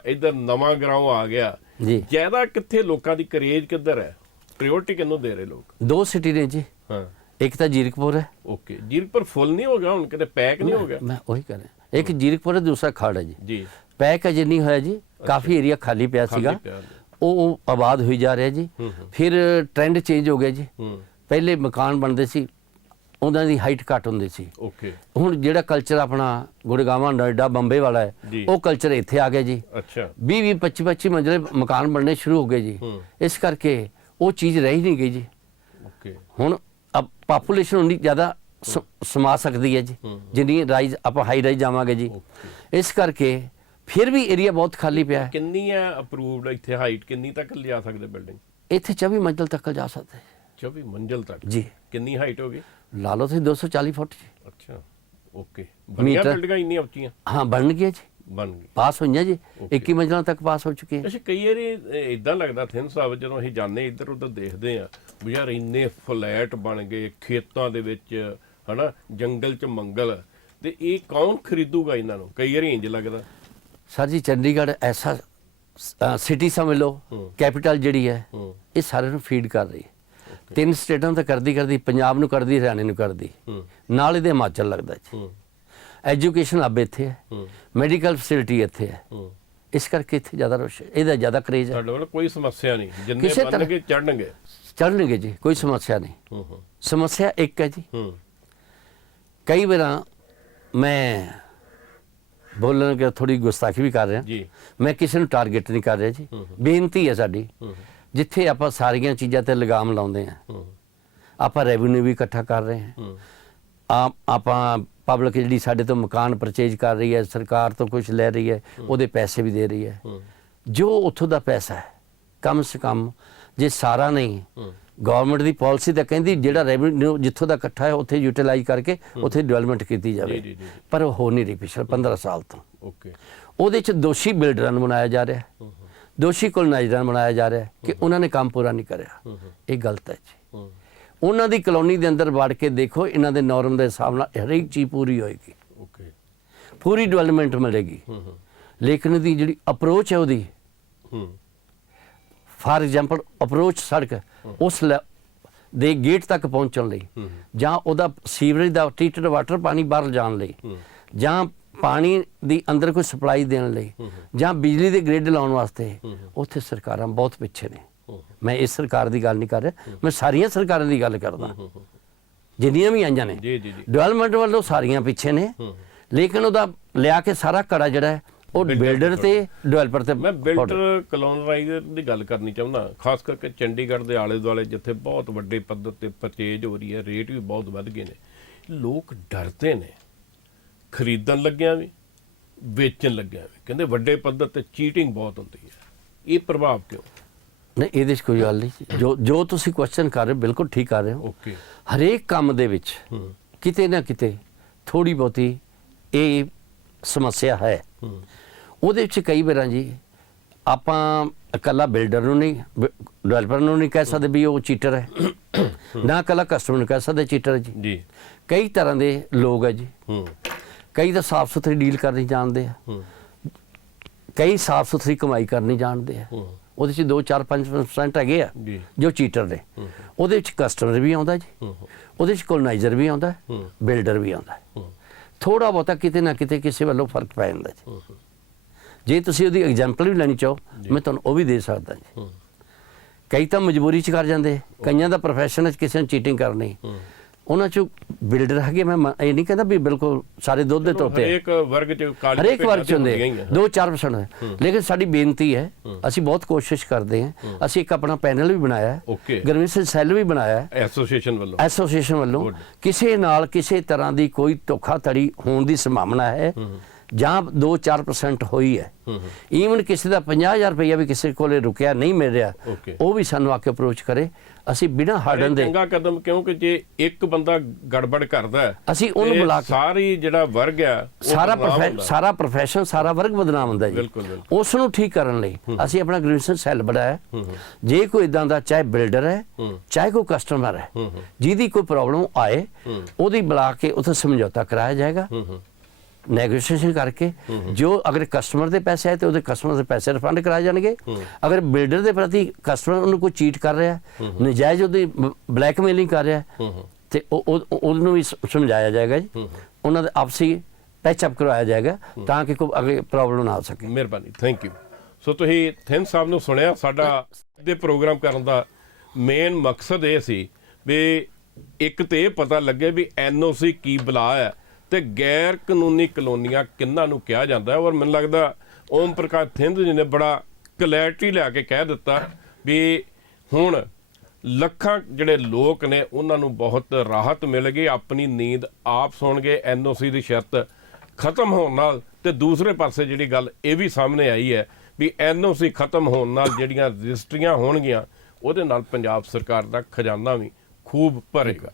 [SPEAKER 1] ਇੱਧਰ ਨਵਾਂ ਗਰਾਉਂ ਆ ਗਿਆ।
[SPEAKER 2] ਜੀ।
[SPEAKER 1] ਜ਼ਿਆਦਾ ਕਿੱਥੇ ਲੋਕਾਂ ਦੀ ਕਰੇਜ ਕਿੱਧਰ ਹੈ? ਪ੍ਰਾਇੋਰਟੀ ਕਿਹਨੂੰ ਦੇ ਰਹੇ ਲੋਕ?
[SPEAKER 2] ਦੋ ਸਿਟੀ ਨੇ ਜੀ।
[SPEAKER 1] ਹਾਂ।
[SPEAKER 2] ਇੱਕ ਤਾਂ ਜੀਰਕਪੁਰ ਹੈ।
[SPEAKER 1] ਓਕੇ। ਜੀਰਕਪੁਰ ਫੁੱਲ ਨਹੀਂ ਹੋ ਗਿਆ ਹੁਣ? ਕਿਤੇ ਪੈਕ ਨਹੀਂ ਹੋ ਗਿਆ?
[SPEAKER 2] ਮੈਂ ਉਹੀ ਕਰ ਰਿਹਾ। ਇੱਕ ਜੀਰਕਪੁਰ ਹੈ ਦੂਸਰਾ ਖੜ ਹੈ ਜੀ।
[SPEAKER 1] ਜੀ।
[SPEAKER 2] ਪੈਕ ਅਜੇ ਨਹੀਂ ਹੋਇਆ ਜੀ। ਕਾਫੀ ਏਰੀਆ ਖਾਲੀ ਪਿਆ ਸੀਗਾ। ਉਹ ਆਬਾਦ ਹੋਈ ਜਾ ਰਿਹਾ ਜੀ। ਫਿਰ ਟ੍ਰੈਂਡ ਚੇਂਜ ਹੋ ਗਿਆ ਜੀ। ਪਹਿਲੇ ਮਕਾਨ ਬਣਦੇ ਸੀ ਉਹਨਾਂ ਦੀ ਹਾਈਟ ਘੱਟ ਹੁੰਦੀ ਸੀ।
[SPEAKER 1] ਓਕੇ
[SPEAKER 2] ਹੁਣ ਜਿਹੜਾ ਕਲਚਰ ਆਪਣਾ ਗੁੜਗਾਵਾਂ ਨੋਇਡਾ ਬੰਬੇ ਵਾਲਾ ਹੈ। ਉਹ ਕਲਚਰ ਇੱਥੇ ਆ ਗਿਆ ਜੀ।
[SPEAKER 1] ਅੱਛਾ।
[SPEAKER 2] 20 20 25 25 ਮੰਜ਼ਲੇ ਮਕਾਨ ਬਣਨੇ ਸ਼ੁਰੂ ਹੋ ਗਏ ਜੀ। ਇਸ ਕਰਕੇ ਉਹ ਚੀਜ਼ ਰਹਿ ਨਹੀਂ ਗਈ ਜੀ।
[SPEAKER 1] ਓਕੇ
[SPEAKER 2] ਹੁਣ ਪਾਪੂਲੇਸ਼ਨ ਉਨੀ ਜ਼ਿਆਦਾ ਸਮਾ ਸਕਦੀ ਹੈ ਜੀ। ਜਿੰਨੀ ਰਾਈਜ਼ ਆਪਾਂ ਹਾਈ ਰਾਈਜ਼ ਜਾਵਾਂਗੇ ਜੀ। ਇਸ ਕਰਕੇ ਫਿਰ ਵੀ ਏਰੀਆ ਬਹੁਤ ਖਾਲੀ ਪਿਆ ਹੈ।
[SPEAKER 1] ਕਿੰਨੀ ਹੈ ਅਪਰੂਵਡ ਇੱਥੇ ਹਾਈਟ ਕਿੰਨੀ ਤੱਕ ਲਿਜਾ ਸਕਦੇ ਬਿਲਡਿੰਗ
[SPEAKER 2] ਇੱਥੇ 24 ਮੰਜ਼ਲ ਤੱਕ ਜਾ ਸਕਦੇ
[SPEAKER 1] 24 ਮੰਜ਼ਲ ਤੱਕ?
[SPEAKER 2] ਜੀ।
[SPEAKER 1] ਕਿੰਨੀ ਹਾਈਟ ਹੋਗੀ
[SPEAKER 2] ਲਾ ਲਓ ਤੁਸੀਂ 240 ਫੁੱਟ ਜੀ।
[SPEAKER 1] ਅੱਛਾ ਓਕੇ ਬਣੀਆਂ। ਬਿਲਡਿੰਗਾਂ ਇੰਨੀਆਂ ਉੱਚੀਆਂ?
[SPEAKER 2] ਹਾਂ ਬਣ ਗਿਆ ਜੀ।
[SPEAKER 1] ਬਣ ਗਈ
[SPEAKER 2] ਪਾਸ ਹੋਈਆਂ ਜੀ।
[SPEAKER 1] Okay.
[SPEAKER 2] 21 ਮੰਜ਼ਲਾਂ ਤੱਕ ਪਾਸ ਹੋ ਚੁੱਕੀ ਹੈ
[SPEAKER 1] ਅੱਛਾ ਕਈ ਵਾਰੀ ਇਦਾਂ ਲੱਗਦਾ ਥਿੰਨ ਸਾਹਿਬ ਜਦੋਂ ਅਸੀਂ ਜਾਂਦੇ ਇੱਧਰ ਉੱਧਰ ਦੇਖਦੇ ਆ ਵੀ ਯਾਰ ਇੰਨੇ ਫਲੈਟ ਬਣ ਗਏ ਖੇਤਾਂ ਦੇ ਵਿੱਚ ਹਨਾ ਜੰਗਲ ਚ ਮੰਗਲ। ਤੇ ਇਹ ਕੌਣ ਖਰੀਦੂਗਾ ਇਹਨਾਂ ਨੂੰ? ਕਈ ਵਾਰੀ ਇੰਜ ਲੱਗਦਾ।
[SPEAKER 2] ਸਰ ਜੀ ਚੰਡੀਗੜ੍ਹ ਐਸਾ ਸਿਟੀ ਸਮਝ ਲਓ। ਕੈਪੀਟਲ ਜਿਹੜੀ ਹੈ ਇਹ ਸਾਰਿਆਂ ਨੂੰ ਫੀਡ ਕਰ ਰਹੀ ਹੈ। ਤਿੰਨ ਸਟੇਟਾਂ ਤਾਂ ਕਰਦੀ ਕਰਦੀ ਪੰਜਾਬ ਨੂੰ ਕਰਦੀ ਹਰਿਆਣੇ ਨੂੰ ਕਰਦੀ। ਨਾਲ ਇਹਦੇ ਹਿਮਾਚਲ ਲੱਗਦਾ ਜੀ। ਐਜੂਕੇਸ਼ਨ ਹੱਬ ਇੱਥੇ ਹੈ। ਮੈਡੀਕਲ ਫੈਸਿਲਿਟੀ ਇੱਥੇ ਹੈ। ਇਸ ਕਰਕੇ ਇੱਥੇ ਜ਼ਿਆਦਾ ਰੋਸ਼ ਇਹਦਾ ਜ਼ਿਆਦਾ ਕਰੇਜ ਹੈ।
[SPEAKER 1] ਤੁਹਾਡੇ ਵੱਲ ਕੋਈ ਸਮੱਸਿਆ ਨਹੀਂ। ਜਿੰਨੇ
[SPEAKER 2] ਤਰ੍ਹਾਂ-
[SPEAKER 1] ਬਣਨਗੇ ਚੜਨਗੇ
[SPEAKER 2] ਚੜਨਗੇ ਜੀ ਕੋਈ ਸਮੱਸਿਆ ਨਹੀਂ। ਸਮੱਸਿਆ ਇੱਕ ਹੈ ਜੀ। ਕਈ ਵਾਰਾਂ ਮੈਂ ਬੋਲਣ ਕਿ ਥੋੜੀ ਗੁਸਤਾਖੀ ਵੀ ਕਰ ਰਿਹਾ
[SPEAKER 1] ਜੀ।
[SPEAKER 2] ਮੈਂ ਕਿਸੇ ਨੂੰ ਟਾਰਗੇਟ ਨਹੀਂ ਕਰ ਰਿਹਾ ਜੀ। ਬੇਨਤੀ ਹੈ ਸਾਡੀ ਜਿੱਥੇ ਆਪਾਂ ਸਾਰੀਆਂ ਚੀਜ਼ਾਂ ਤੇ ਲਗਾਮ ਲਾਉਂਦੇ ਆ ਆਪਾਂ ਰੈਵਨਿਊ ਵੀ ਇਕੱਠਾ ਕਰ ਰਹੇ ਹਾਂ। ਆ ਆਪਾਂ ਪਬਲਿਕ ਜਿਹੜੀ ਸਾਡੇ ਤੋਂ ਮਕਾਨ ਪਰਚੇਜ ਕਰ ਰਹੀ ਹੈ ਸਰਕਾਰ ਤੋਂ ਕੁਝ ਲੈ ਰਹੀ ਹੈ ਉਹਦੇ ਪੈਸੇ ਵੀ ਦੇ ਰਹੀ ਹੈ। ਜੋ ਉੱਥੋਂ ਦਾ ਪੈਸਾ ਹੈ ਕਮ ਸੇ ਕਮ ਜੇ ਸਾਰਾ ਨਹੀਂ ਗਵਰਨਮੈਂਟ ਦੀ ਪਾਲਿਸੀ ਤਾਂ ਕਹਿੰਦੀ ਜਿਹੜਾ ਰੈਵਨਿਊ ਜਿੱਥੋਂ ਦਾ ਇਕੱਠਾ ਹੈ ਉੱਥੇ ਯੂਟਿਲਾਈਜ਼ ਕਰਕੇ ਉੱਥੇ ਡਿਵੈਲਪਮੈਂਟ ਕੀਤੀ ਜਾਵੇ। ਪਰ ਉਹ ਹੋ ਨਹੀਂ ਰਹੀ ਪਿਛਲੇ 15 ਸਾਲ ਤੋਂ।
[SPEAKER 1] ਓਕੇ
[SPEAKER 2] ਉਹਦੇ ਚ ਦੋਸ਼ੀ ਬਿਲਡਰਾਂ ਨੂੰ ਬਣਾਇਆ ਜਾ ਰਿਹਾ ਹੈ।
[SPEAKER 1] ਹੂੰ
[SPEAKER 2] ਦੋਸ਼ੀ ਕੋਲੋਨਾਈਜ਼ਰਾਂ ਨੂੰ ਬਣਾਇਆ ਜਾ ਰਿਹਾ ਹੈ ਕਿ ਉਹਨਾਂ ਨੇ ਕੰਮ ਪੂਰਾ ਨਹੀਂ ਕਰਿਆ। ਇਹ ਗਲਤ ਹੈ ਜੀ। ਉਹਨਾਂ ਦੀ ਕਲੋਨੀ ਦੇ ਅੰਦਰ ਵੜ ਕੇ ਦੇਖੋ ਇਹਨਾਂ ਦੇ ਨਾਰਮ ਦੇ ਹਿਸਾਬ ਨਾਲ ਹਰੇਕ ਚੀਜ਼ ਪੂਰੀ ਹੋਏਗੀ।
[SPEAKER 1] ਓਕੇ
[SPEAKER 2] ਪੂਰੀ ਡਿਵੈਲਪਮੈਂਟ ਮਿਲੇਗੀ। ਲੇਕਿਨ ਦੀ ਜਿਹੜੀ ਅਪਰੋਚ ਹੈ ਉਹਦੀ
[SPEAKER 1] ਹੂੰ।
[SPEAKER 2] ਫਾਰ ਐਗਜ਼ਾਮਪਲ ਅਪਰੋਚ ਸੜਕ ਉਸ ਦੇ ਗੇਟ ਤੱਕ ਪਹੁੰਚਣ ਲਈ ਜਾਂ ਉਹਦਾ ਸੀਵਰੇਜ ਦਾ ਟ੍ਰੀਟਡ ਵਾਟਰ ਪਾਣੀ ਬਾਹਰ ਜਾਣ ਲਈ ਜਾਂ ਪਾਣੀ ਦੀ ਅੰਦਰ ਕੋਈ ਸਪਲਾਈ ਦੇਣ ਲਈ ਜਾਂ ਬਿਜਲੀ ਦੇ ਗ੍ਰਿਡ ਲਾਉਣ ਵਾਸਤੇ ਉੱਥੇ ਸਰਕਾਰਾਂ ਬਹੁਤ ਪਿੱਛੇ ਨੇ। ਮੈਂ ਇਸ ਸਰਕਾਰ ਦੀ ਗੱਲ ਨਹੀਂ ਕਰ ਰਿਹਾ ਮੈਂ ਸਾਰੀਆਂ ਸਰਕਾਰਾਂ ਦੀ ਗੱਲ ਕਰਦਾ। ਜਿੰਨੀਆਂ ਵੀ ਆਈਆਂ ਨੇ
[SPEAKER 1] ਜੀ ਜੀ ਜੀ।
[SPEAKER 2] ਡਿਵੈਲਪਮੈਂਟ ਵੱਲੋਂ ਸਾਰੀਆਂ ਪਿੱਛੇ ਨੇ ਲੇਕਿਨ ਉਹਦਾ ਲਿਆ ਕੇ ਸਾਰਾ ਕੜਾ ਜਿਹੜਾ ਹੈ ਉਹ ਬਿਲਡਰ ਤੇ ਡਿਵੈਲਪਰ ਤੇ
[SPEAKER 1] ਮੈਂ ਬਿਲਡਰ ਕਲੋਨਰਾਈਜ਼ਰ ਦੀ ਗੱਲ ਕਰਨੀ ਚਾਹੁੰਦਾ ਖਾਸ ਕਰਕੇ ਚੰਡੀਗੜ੍ਹ ਦੇ ਆਲੇ ਦੁਆਲੇ ਜਿੱਥੇ ਬਹੁਤ ਵੱਡੇ ਪੱਧਰ ਤੇ ਪਰਚੇਜ ਹੋ ਰਹੀ ਹੈ ਰੇਟ ਵੀ ਬਹੁਤ ਵੱਧ ਗਏ ਨੇ। ਲੋਕ ਡਰਦੇ ਨੇ। ਖਰੀਦਣ ਲੱਗਿਆ ਵੀ ਵੇਚਣ ਲੱਗਿਆ ਵੀ। ਕਹਿੰਦੇ ਵੱਡੇ ਪੱਧਰ ਤੇ ਚੀਟਿੰਗ ਬਹੁਤ ਹੁੰਦੀ ਹੈ। ਇਹ ਪ੍ਰਭਾਵ ਕਿਉਂ?
[SPEAKER 2] ਨਹੀਂ ਇਹਦੇ 'ਚ ਕੋਈ ਗੱਲ ਨਹੀਂ। ਜੋ ਜੋ ਤੁਸੀਂ ਕੁਐਸਚਨ ਕਰ ਰਹੇ ਹੋ ਬਿਲਕੁਲ ਠੀਕ ਕਰ ਰਹੇ ਹੋ।
[SPEAKER 1] ਓਕੇ
[SPEAKER 2] ਹਰੇਕ ਕੰਮ ਦੇ ਵਿੱਚ ਕਿਤੇ ਨਾ ਕਿਤੇ ਥੋੜੀ ਬਹੁਤੀ ਇਹ ਸਮੱਸਿਆ ਹੈ। ਉਹਦੇ ਵਿੱਚ ਕਈ ਵਾਰਾਂ ਜੀ ਆਪਾਂ ਇਕੱਲਾ ਬਿਲਡਰ ਨੂੰ ਨਹੀਂ ਡਿਵੈਲਪਰ ਨੂੰ ਨਹੀਂ ਕਹਿ ਸਕਦੇ ਵੀ ਉਹ ਚੀਟਰ ਹੈ। ਨਾ ਇਕੱਲਾ ਕਸਟਮਰ ਨੂੰ ਕਹਿ ਸਕਦੇ ਚੀਟਰ ਜੀ।
[SPEAKER 1] ਜੀ।
[SPEAKER 2] ਕਈ ਤਰ੍ਹਾਂ ਦੇ ਲੋਕ ਹੈ ਜੀ।
[SPEAKER 1] ਹੂੰ।
[SPEAKER 2] ਕਈ ਤਾਂ ਸਾਫ਼ ਸੁਥਰੀ ਡੀਲ ਕਰਨੀ ਜਾਣਦੇ ਆ।
[SPEAKER 1] ਹੂੰ।
[SPEAKER 2] ਕਈ ਸਾਫ਼ ਸੁਥਰੀ ਕਮਾਈ ਕਰਨੀ ਜਾਣਦੇ ਆ। ਉਹਦੇ ਚ 2 4 5% ਹੈਗੇ ਆ
[SPEAKER 1] ਜੀ।
[SPEAKER 2] ਚੀਟਰ ਨੇ। ਉਹਦੇ ਵਿੱਚ ਕਸਟਮਰ ਵੀ ਆਉਂਦਾ ਜੀ। ਉਹਦੇ ਵਿੱਚ ਕੋਲੋਨਾਈਜ਼ਰ ਵੀ ਆਉਂਦਾ। ਬਿਲਡਰ ਵੀ ਆਉਂਦਾ। ਥੋੜਾ ਬਹੁਤਾ ਕਿਤੇ ਨਾ ਕਿਤੇ ਕਿਸੇ ਵੱਲੋਂ ਫ਼ਰਕ ਪੈ ਜਾਂਦਾ ਜੀ। ਜੇ ਤੁਸੀਂ ਉਹਦੀ ਐਗਜ਼ਾਮਪਲ ਵੀ ਲੈਣੀ ਚਾਹੋ ਮੈਂ ਤੁਹਾਨੂੰ ਉਹ ਵੀ ਦੇ ਸਕਦਾ ਜੀ। ਕਈ ਤਾਂ ਮਜਬੂਰੀ ਚ ਕਰ ਜਾਂਦੇ ਕਈਆਂ ਦਾ ਪ੍ਰੋਫੈਸ਼ਨ ਹੈ ਕਿਸੇ ਨੂੰ ਚੀਟਿੰਗ ਕਰਨੀ। ਉਹਨਾਂ ਚ ਬਿਲਡਰ ਹੈਗੇ ਮੈਂ ਇਹ ਨਹੀਂ ਕਹਿੰਦਾ ਵੀ ਬਿਲਕੁਲ ਸਾਰੇ ਦੁੱਧ ਦੇ ਤੋਤੇ।
[SPEAKER 1] ਹਰੇਕ ਵਰਗ ਚ ਕਾਲੀ
[SPEAKER 2] ਹਰੇਕ ਵਰਗ ਚ ਹੁੰਦੇ
[SPEAKER 1] ਹੁੰਦੀਆਂ ਹੀ ਆ।
[SPEAKER 2] 2-4% ਹੈ। ਲੇਕਿਨ ਸਾਡੀ ਬੇਨਤੀ ਹੈ ਅਸੀਂ ਬਹੁਤ ਕੋਸ਼ਿਸ਼ ਕਰਦੇ ਹਾਂ। ਅਸੀਂ ਇੱਕ ਆਪਣਾ ਪੈਨਲ ਵੀ ਬਣਾਇਆ ਹੈ। ਗਰਮੇਸ਼ਨ ਸੈੱਲ ਵੀ ਬਣਾਇਆ ਹੈ।
[SPEAKER 1] ਐਸੋਸੀਏਸ਼ਨ ਵੱਲੋਂ।
[SPEAKER 2] ਐਸੋਸੀਏਸ਼ਨ ਵੱਲੋਂ. ਕਿਸੇ ਨਾਲ ਕਿਸੇ ਤਰ੍ਹਾਂ ਦੀ ਕੋਈ ਧੋਖਾਧੜੀ ਹੋਣ ਦੀ ਸੰਭਾਵਨਾ ਹੈ ਜਾਂ 2-4% ਹੋਈ ਹੈ। ਈਵਨ ਕਿਸੇ ਦਾ 50000 ਰੁਪਇਆ ਵੀ ਕਿਸੇ ਕੋਲੇ ਰੁਕਿਆ ਨਹੀਂ ਮਿਲ ਰਿਹਾ. ਉਹ ਵੀ ਸਾਨੂੰ ਆ ਕੇ ਅਪਰੋਚ ਕਰੇ। ਅਸੀਂ ਬਿਨਾਂ ਹਾਰਡਨ ਦੇ
[SPEAKER 1] ਚੰਗਾ ਕਦਮ ਕਿਉਂਕਿ ਜੇ ਇੱਕ ਬੰਦਾ ਗੜਬੜ ਕਰਦਾ ਹੈ
[SPEAKER 2] ਅਸੀਂ ਉਹਨੂੰ ਬੁਲਾ ਕੇ
[SPEAKER 1] ਸਾਰੀ ਜਿਹੜਾ ਵਰਗ ਉਹ
[SPEAKER 2] ਸਾਰਾ। ਸਾਰਾ ਪ੍ਰੋਫੈਸ਼ਨ ਸਾਰਾ ਵਰਗ ਬਦਨਾਮ ਹੁੰਦਾ ਜੀ। ਉਸ ਨੂੰ ਠੀਕ ਕਰਨ ਲਈ ਅਸੀਂ ਆਪਣਾ ਗ੍ਰੀਵੈਂਸ ਸੈੱਲ ਬਣਾਇਆ। ਜੇ ਕੋਈ ਇਦਾਂ ਦਾ ਚਾਹੇ ਬਿਲਡਰ ਹੈ। ਚਾਹੇ ਕੋਈ ਕਸਟਮਰ ਹੈ ਜਿਹਦੀ ਕੋਈ ਪ੍ਰੋਬਲਮ ਆਏ ਉਹਦੀ ਬੁਲਾ ਕੇ ਉੱਥੇ ਸਮਝੌਤਾ ਕਰਾਇਆ ਜਾਏਗਾ। ਨੈਗੋਸ਼ੀਏਸ਼ਨ ਕਰਕੇ ਜੋ ਅਗਰ ਕਸਟਮਰ ਦੇ ਪੈਸੇ ਆਏ ਤੇ ਉਹਦੇ ਕਸਟਮਰ ਦੇ ਪੈਸੇ ਰਿਫੰਡ ਕਰਾਏ ਜਾਣਗੇ। ਅਗਰ ਬਿਲਡਰ ਦੇ ਪ੍ਰਤੀ ਕਸਟਮਰ ਉਹਨੂੰ ਕੋਈ ਚੀਟ ਕਰ ਰਿਹਾ ਹੈ, ਨਜਾਇਜ਼ ਉਹਦੀ ਬਲੈਕਮੇਲਿੰਗ ਕਰ ਰਿਹਾ ਹੈ, ਤੇ ਉਹ ਉਹਨੂੰ ਵੀ ਸਮਝਾਇਆ ਜਾਏਗਾ ਜੀ। ਉਹਨਾਂ ਦੇ ਆਪਸੀ ਪੈਚ ਅਪ ਕਰਵਾਇਆ ਜਾਏਗਾ ਤਾਂ ਕਿ ਕੋਈ ਅੱਗੇ ਪ੍ਰੋਬਲਮ ਨਾ ਆ ਸਕੇ।
[SPEAKER 1] ਮਿਹਰਬਾਨੀ ਥੈਂਕ ਯੂ ਸੋ ਤੁਸੀਂ ਥਿੰਨ ਸਾਹਿਬ ਨੂੰ ਸੁਣਿਆ ਸਾਡਾ ਦੇ ਪ੍ਰੋਗਰਾਮ ਕਰਨ ਦਾ ਮੇਨ ਮਕਸਦ ਇਹ ਸੀ ਵੀ ਇੱਕ ਤੇ ਇਹ ਪਤਾ ਲੱਗੇ ਵੀ ਐਨਓਸੀ ਕੀ ਬਲਾ ਹੈ। ਤੇ ਗੈਰ ਕਾਨੂੰਨੀ ਕਲੋਨੀਆਂ ਕਿੰਨਾਂ ਨੂੰ ਕਿਹਾ ਜਾਂਦਾ ਹੈ? ਔਰ ਮੈਨੂੰ ਲੱਗਦਾ ਓਮ ਪ੍ਰਕਾਸ਼ ਥਿੰਦ ਜੀ ਨੇ ਬੜਾ ਕਲੈਰਿਟੀ ਲਿਆ ਕੇ ਕਹਿ ਦਿੱਤਾ ਵੀ ਹੁਣ ਲੱਖਾਂ ਜਿਹੜੇ ਲੋਕ ਨੇ, ਉਹਨਾਂ ਨੂੰ ਬਹੁਤ ਰਾਹਤ ਮਿਲ ਗਈ ਆਪਣੀ ਨੀਂਦ ਆਪ ਸੌਣਗੇ ਐਨਓਸੀ ਦੀ ਸ਼ਰਤ ਖਤਮ ਹੋਣ ਨਾਲ। ਤੇ ਦੂਸਰੇ ਪਾਸੇ ਜਿਹੜੀ ਗੱਲ ਇਹ ਵੀ ਸਾਹਮਣੇ ਆਈ ਹੈ ਵੀ ਐਨਓਸੀ ਖਤਮ ਹੋਣ ਨਾਲ ਜਿਹੜੀਆਂ ਰਜਿਸਟਰੀਆਂ ਹੋਣਗੀਆਂ, ਉਹਦੇ ਨਾਲ ਪੰਜਾਬ ਸਰਕਾਰ ਦਾ ਖਜ਼ਾਨਾ ਵੀ ਖੂਬ ਭਰੇਗਾ।